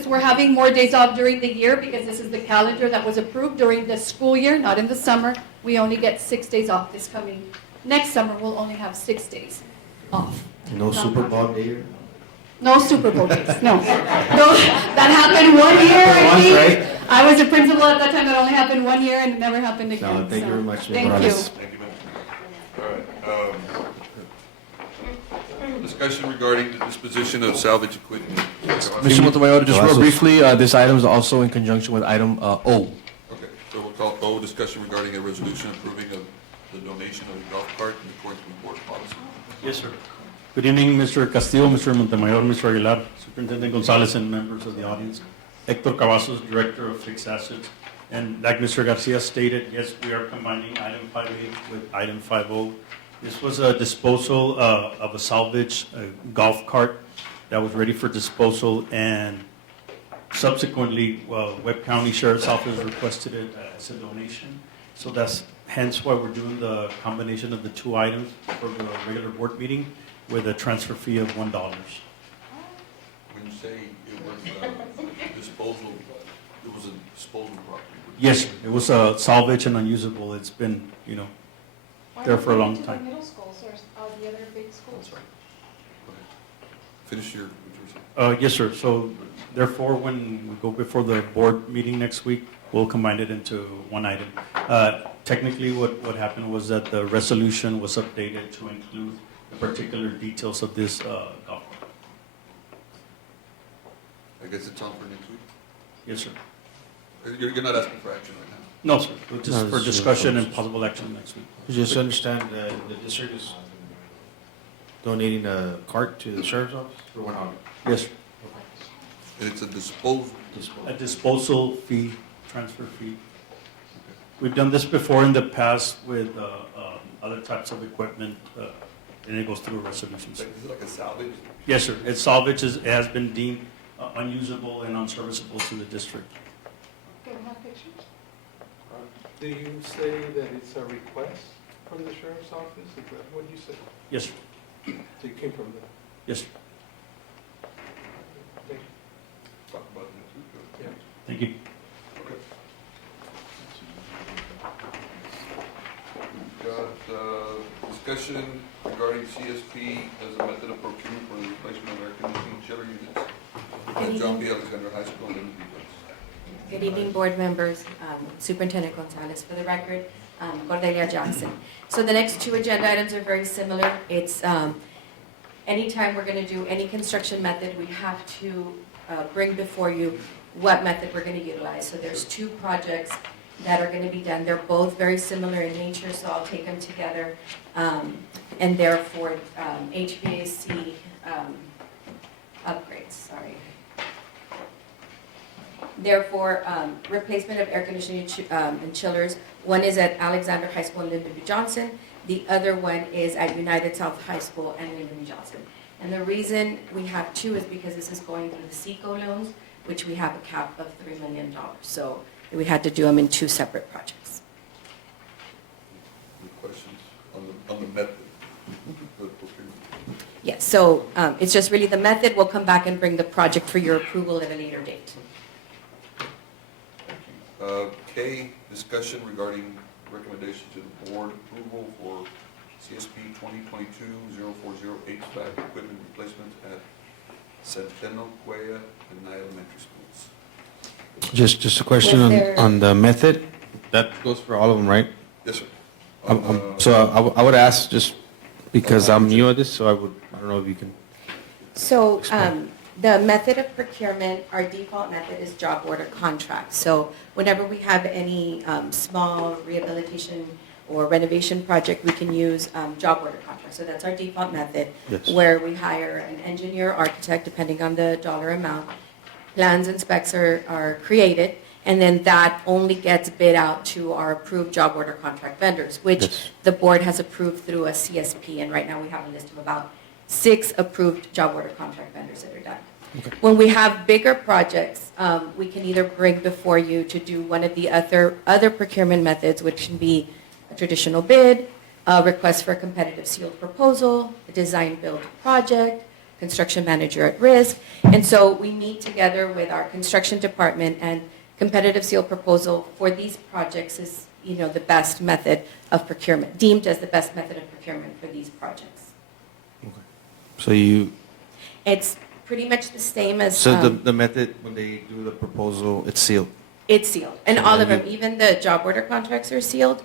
we're having more days off during the year, because this is the calendar that was approved during the school year, not in the summer, we only get 6 days off this coming. Next summer, we'll only have 6 days off. No Super Bowl day? No Super Bowl days, no. That happened 1 year, I think. Right? I was a principal at that time. That only happened 1 year, and it never happened again. No, thank you very much, Ms. Thank you. Morales. Thank you, ma'am. All right. Discussion regarding the disposition of salvage equipment. Mr. Montemayor, just real briefly, this item is also in conjunction with item O. Okay, so we'll call O, discussion regarding a resolution approving of the donation of a golf cart in accordance with board policy. Yes, sir. Good evening, Mr. Castillo, Mr. Montemayor, Mr. Aguilar, Superintendent Gonzalez, and members of the audience. Hector Cavazos, Director of Fixed Assets. And like Mr. Garcia stated, yes, we are combining item 5A with item 5O. This was a disposal of a salvage golf cart that was ready for disposal, and subsequently, Webb County Sheriff's Office requested it as a donation. So that's hence why we're doing the combination of the 2 items for the regular board meeting with a transfer fee of $1. When you say it was disposal, it was a disposal property? Yes, sir. It was salvage and unusable. It's been, there for a long time. Middle schools or the other big schools. Finish your... Yes, sir. So therefore, when we go before the board meeting next week, we'll combine it into one item. Technically, what happened was that the resolution was updated to include the particular details of this golf cart. I guess it's on for next week? Yes, sir. You're not asking for action right now? No, sir. Just for discussion and possible action next week. Just understand the district is donating a cart to the sheriff's office for $1. Yes, sir. And it's a disposal? A disposal fee, transfer fee. We've done this before in the past with other types of equipment, and it goes through a resolution. Is it like a salvage? Yes, sir. It's salvage. It has been deemed unusable and unserviceable to the district. Can we have pictures? Do you say that it's a request from the sheriff's office? What do you say? Yes, sir. So it came from them? Yes, sir. Thank you. Talk about it next week. Yeah. Thank you. Okay. Got discussion regarding CSP as a method of procurement for the replacement of air conditioning chiller units at John B. Alexander High School and Liberty Place. Good evening, board members, Superintendent Gonzalez. For the record, Cordelia Jackson. So the next 2 agenda items are very similar. It's anytime we're going to do any construction method, we have to bring before you what method we're going to utilize. So there's 2 projects that are going to be done. They're both very similar in nature, so I'll take them together. And therefore, HVAC upgrades, sorry. Therefore, replacement of air conditioning and chillers, one is at Alexander High School and Lyndon B. Johnson. The other one is at United South High School and Lyndon B. Johnson. And the reason we have two is because this is going through the SECO loans, which we have a cap of $3 million. So we had to do them in two separate projects. Any questions on the method? Yes, so it's just really the method. We'll come back and bring the project for your approval at a later date. K, discussion regarding recommendation to the board approval for CSP 2022-040 HVAC equipment replacement at Centennial, Cuella, and Nye Elementary Schools. Just a question on the method. That goes for all of them, right? Yes, sir. So I would ask, just because I'm new at this, so I don't know if you can. So the method of procurement, our default method is job order contract. So whenever we have any small rehabilitation or renovation project, we can use job order contract. So that's our default method, Yes. where we hire an engineer, architect, depending on the dollar amount. Plans and specs are created, and then that only gets bid out to our approved job order contract vendors, which Yes. the board has approved through a CSP, and right now we have a list of about 6 approved job order contract vendors that are done. Okay. When we have bigger projects, we can either bring before you to do one of the other procurement methods, which can be a traditional bid, a request for a competitive sealed proposal, a design build project, construction manager at risk. And so we meet together with our construction department, and competitive sealed proposal for these projects is, the best method of procurement, deemed as the best method of procurement for these projects. So It's pretty much the same as. the method, when they do the proposal, it's sealed? It's sealed, and all of them, even the job order contracts are sealed,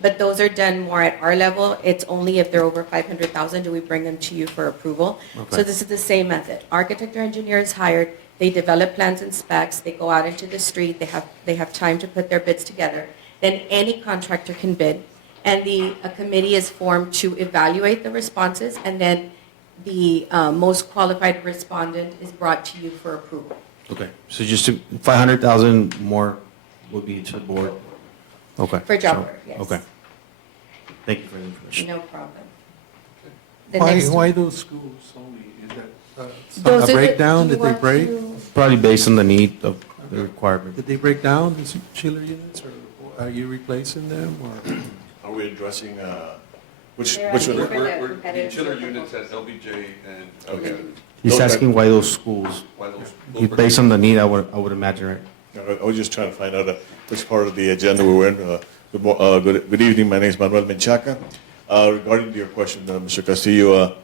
but those are done more at our level. It's only if they're over 500,000 do we bring them to you for approval. Okay. So this is the same method. Architect or engineer is hired, they develop plans and specs, they go out into the street, they have time to put their bids together. Then any contractor can bid, and a committee is formed to evaluate the responses, and then the most qualified respondent is brought to you for approval. Okay, so just 500,000 more would be to the board? Okay. For job order, yes. Okay. Thank you for the information. No problem. The next Why those schools only? Is that Those are a the- breakdown? do you Did they want break? to- Probably based on the need of the requirement. Did they break down the chiller units, or are you replacing them, or? Are we addressing, which They're one? asking for the The competitive chiller sealed units at proposal. LBJ and. Okay. He's asking why those schools. Why those? Based on the need, I would imagine, right? I was just trying to find out which part of the agenda we were in. Good evening, my name is Manuel Menchaca. Regarding to your question, Mr. Castillo,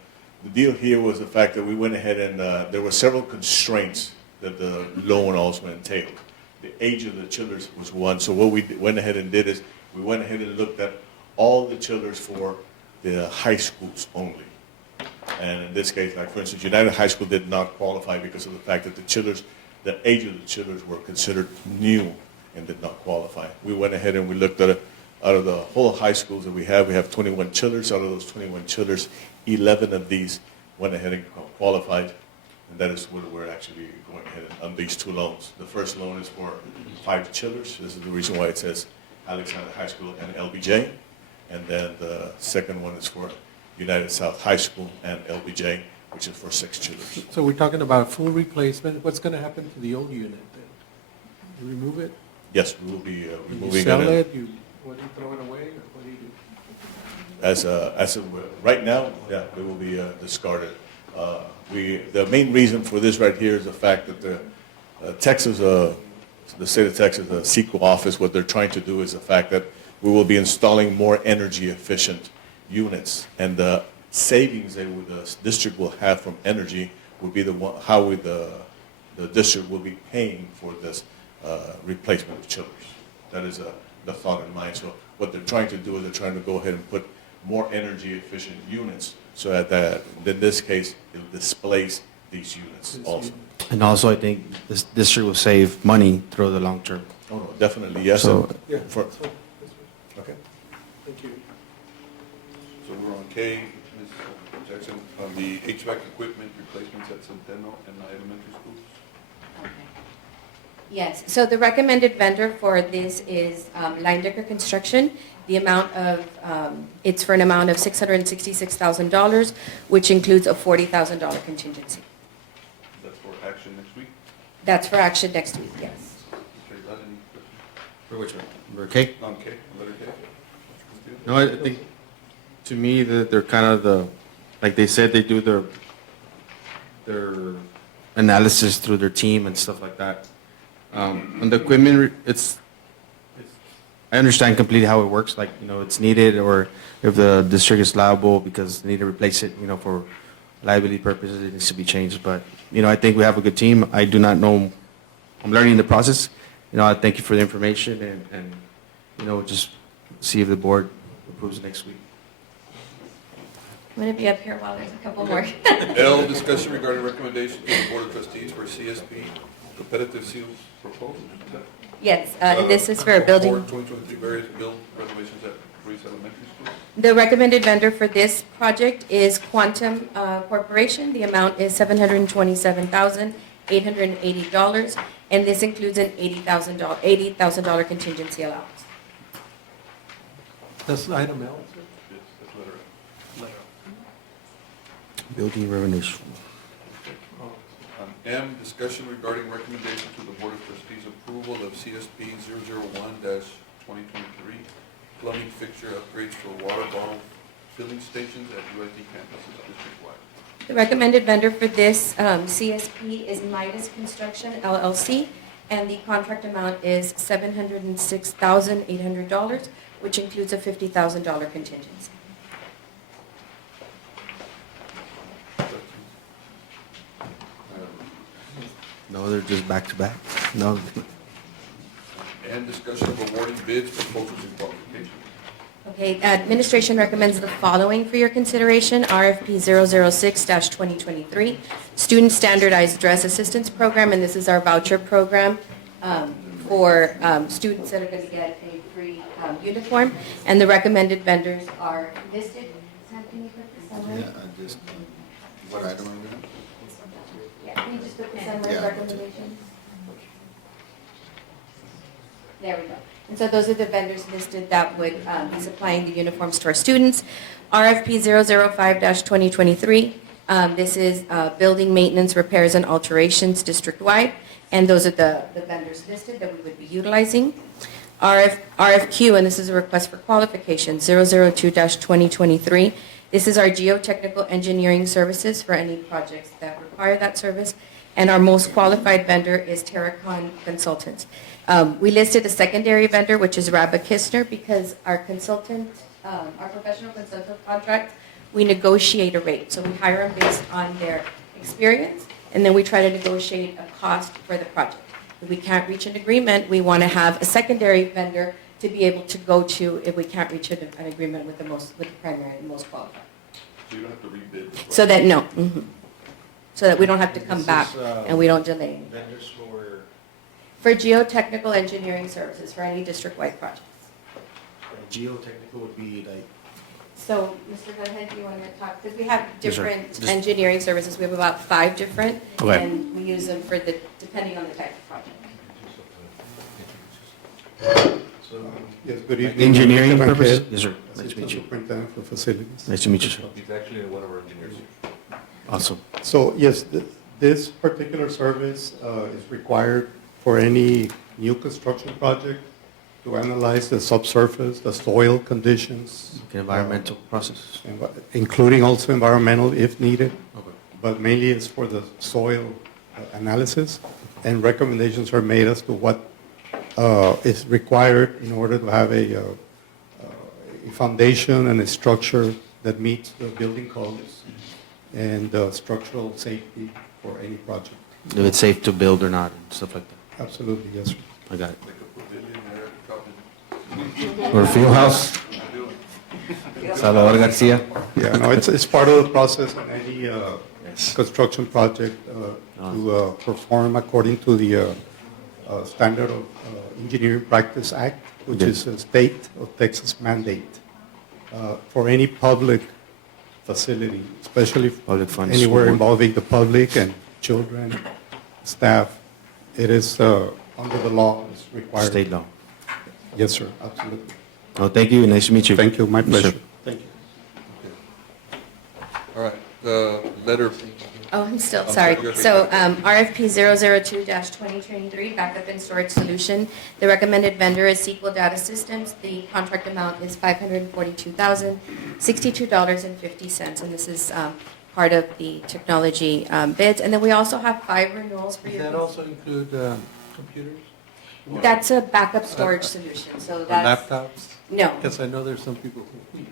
the deal here was the fact that we went ahead and there were several constraints that the loan also entailed. The age of the chillers was one, so what we went ahead and did is we went ahead and looked at all the chillers for the high schools only. And in this case, like for instance, United High School did not qualify because of the fact that the age of the chillers were considered new and did not qualify. We went ahead and we looked at it. Out of the whole high schools that we have 21 chillers. Out of those 21 chillers, 11 of these went ahead and qualified. And that is what we're actually going ahead on these 2 loans. The first loan is for 5 chillers. This is the reason why it says Alexander High School and LBJ. And then the second one is for United South High School and LBJ, which is for 6 chillers. So we're talking about a full replacement. What's going to happen to the old unit then? You remove it? Yes, we will be removing You sell it. it? What do you throw it away, or what do you do? As of right now, yeah, it will be discarded. The main reason for this right here is the fact that the state of Texas, the SECO office, what they're trying to do is the fact that we will be installing more energy efficient units, and the savings that the district will have from energy will be how the district will be paying for this replacement of chillers. That is the thought in mind. So what they're trying to do is they're trying to go ahead and put more energy efficient units so that in this case it'll displace these units also. And also, I think this district will save money through the long term. Oh, no, definitely, yes. So- Yeah. Okay. Thank you. So we're on K, Ms. Jackson, on the HVAC equipment replacements at Centennial and Nye Elementary Schools. Yes, so the recommended vendor for this is Linedecker Construction. The amount of, it's for an amount of $666,000, which includes a $40,000 contingency. That's for action next week? That's for action next week, yes. Okay, is that any questions? For which one? For K? On K, letter K? No, I think, to me, that they're kind of like they said, they do their analysis through their team and stuff like that. On the equipment, I understand completely how it works, like, it's needed, or if the district is liable because they need to replace it, for liability purposes, it needs to be changed. But, I think we have a good team. I do not know, I'm learning the process. I thank you for the information and just see if the board approves next week. I'm going to be up here while there's a couple more. L, discussion regarding recommendation to the Board of Trustees for CSP competitive seals proposal. Yes, this is for a building. 2023 various build renovations at Ruiz Elementary School. The recommended vendor for this project is Quantum Corporation. The amount is $727,880, and this includes an $80,000 contingency allowance. That's item L. Yes, that's letter L. Building renovation. M, discussion regarding recommendation to the Board of Trustees approval of CSP 001-2023 plumbing fixture upgrades for water bottle filling stations at UIT campuses district-wide. The recommended vendor for this CSP is Midas Construction LLC, and the contract amount is $706,800, which includes a $50,000 contingency. No, they're just back to back. No. And discussion of awarding bids, proposals, and qualifications. Okay, administration recommends the following for your consideration. RFP 006-2023, Student Standardized Dress Assistance Program, and this is our voucher program for students that are going to get a free uniform. And the recommended vendors are listed. Sam, can you put the summary? Yeah, I just, what item are we on? Yeah, can you just put the summary Yeah. recommendations? There we go. And so those are the vendors listed that would be supplying the uniforms to our students. RFP 005-2023, this is building maintenance, repairs, and alterations district-wide, and those are the vendors listed that we would be utilizing. RFQ, and this is a request for qualification, 002-2023. This is our geotechnical engineering services for any projects that require that service, and our most qualified vendor is Terracon Consultants. We listed a secondary vendor, which is Rabba Kistner, because our consultant, our professional consultant contract, we negotiate a rate. So we hire them based on their experience, and then we try to negotiate a cost for the project. If we can't reach an agreement, we want to have a secondary vendor to be able to go to if we can't reach an agreement with the primary and most qualified. So you don't have to rebid. So that, no. So that we don't have to come back and we don't delay. Vendors For geotechnical engineering services for any district-wide projects. Geotechnical would be like, So, Mr. Gunhead, do you want to talk? Because we have Yes, sir. different Just- engineering services. We have about 5 different. Okay. And we use them for depending on the type of project. Yes, good evening. Engineering Mr. purposes? Banquet, Yes, sir. Nice to Assistant meet you. Superintendent for Facilities. Nice to meet you, sir. He's actually one of our engineers. Awesome. So, yes, this particular service is required for any new construction project to analyze the subsurface, the soil conditions. Okay, environmental process. Including also environmental if needed. Okay. But mainly it's for the soil analysis, and recommendations are made as to what is required in order to have a foundation and a structure that meets the building codes and structural safety for any project. If it's safe to build or not, and stuff like that. Absolutely, yes, sir. I got it. Like a pavilion there, copy. Or a field house. Salvador Garcia. Yeah, no, it's part of the process in any construction project to perform according to the Standard of Engineering Practice Act, which is a state of Texas mandate for any public facility, especially Public funds. anywhere School board. involving the public and children, staff. It is under the law is required. State law. Yes, sir, absolutely. Oh, thank you. Nice to meet you. Thank you, my Yes, pleasure. sir. Thank you. All right, the letter. Oh, I'm still, I'm sorry. sorry. So RFP 002-2023, backup and storage solution. The recommended vendor is SQL Data Systems. The contract amount is $542,062.50, and this is part of the technology bids. And then we also have 5 renewals for Does you. that also include computers? That's a backup storage solution, so Or that's. laptops? No. Because I know there's some people who.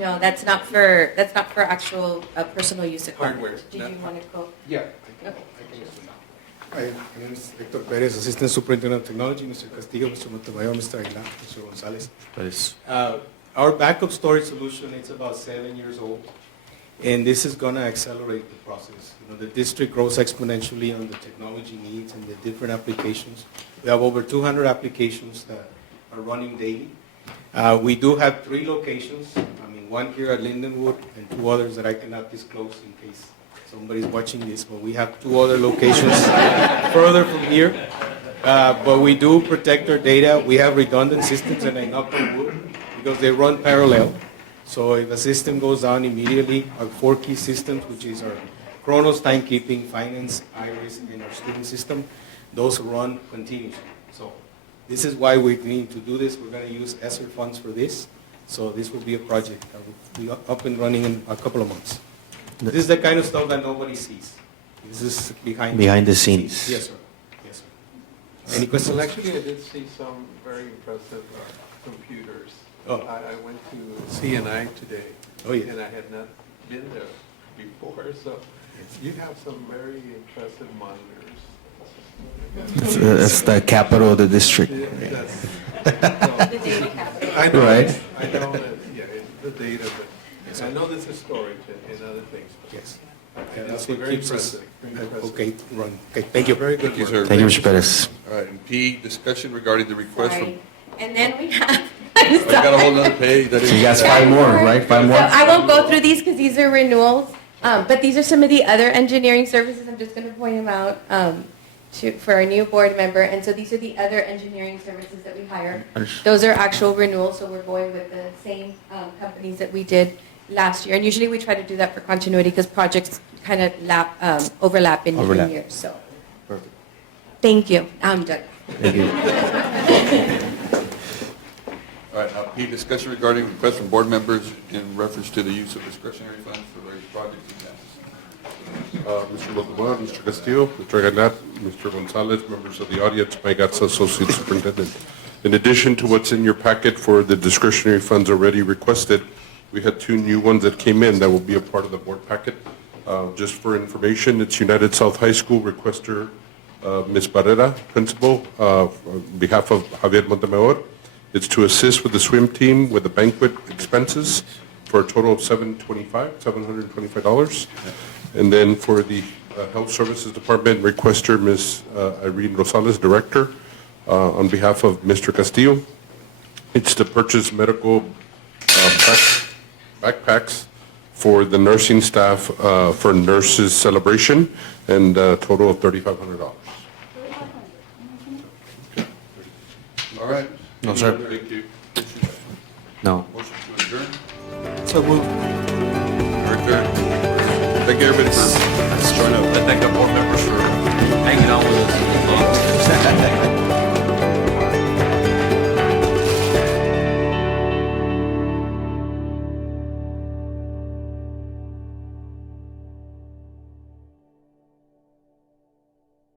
No, that's not for actual personal use equipment. Hardware, Do no. you want to go? Yeah. Okay. Hi, my name is Hector Perez, Assistant Superintendent of Technology, Mr. Castillo, Mr. Montemayor, Mr. Aguilar, Mr. Gonzalez. Our backup storage solution, it's about 7 years old, and this is going to accelerate the process. You know, the district grows exponentially on the technology needs and the different applications. We have over 200 applications that are running daily. We do have 3 locations, one here at Lindenwood and 2 others that I cannot disclose in case somebody's watching this, but we have 2 other locations further from here. But we do protect our data. We have redundant systems, and I knock on wood because they run parallel. So if a system goes down immediately, our 4 key systems, which is our Chronos, timekeeping, finance, IRIS, and our student system, those run continuously. So this is why we need to do this. We're going to use ESSER funds for this. So this will be a project that will be up and running in a couple of months. This is the kind of stuff that nobody sees. This is Behind the scenes. Yes, sir. Yes, sir. Any questions? Well, actually, I did see some very impressive computers. Oh. I went to CNI today. Oh, yeah. And I had not been there before, so you have some very impressive monitors. It's the capital of the district. Yeah, that's- The data capital. I know, Right. I know that, the data, but I know this is storage and other things. Yes. That's what very keeps us impressive. Very impressive. okay, run. Okay, thank you. Very good Thank you, work. sir. Thank you, Mr. Perez. All right, and P, discussion regarding the request from. Sorry. And then we have. We got a whole nother page that is. So you got 5 more, right? 5 more? So I won't go through these because these are renewals, but these are some of the other engineering services. I'm just going to point them out for our new board member. And so these are the other engineering services that we hire. Those are actual renewals, so we're going with the same companies that we did last year. And usually we try to do that for continuity because projects kind of overlap in different years. So, Perfect. thank you. I'm done. Thank you. All right, now P, discussion regarding requests from board members in reference to the use of discretionary funds for various projects and tasks. Mr. Montemayor, Mr. Castillo, Mr. Aguilar, Mr. Gonzalez, members of the audience, Mike Gatsa, Associate Superintendent. In addition to what's in your packet for the discretionary funds already requested, we had 2 new ones that came in that will be a part of the board packet. Just for information, it's United South High School requester, Ms. Barrera, principal, on behalf of Javier Montemayor. It's to assist with the swim team with the banquet expenses for a total of $725. And then for the Health Services Department requester, Ms. Irene Rosales, Director, on behalf of Mr. Castillo. It's to purchase medical backpacks for the nursing staff for nurses celebration, and a total of $3,500. All right. No, sir. Thank you. No. Motion to adjourn. So moved. Thank you, everybody, for joining us. I thank our board members for hanging out with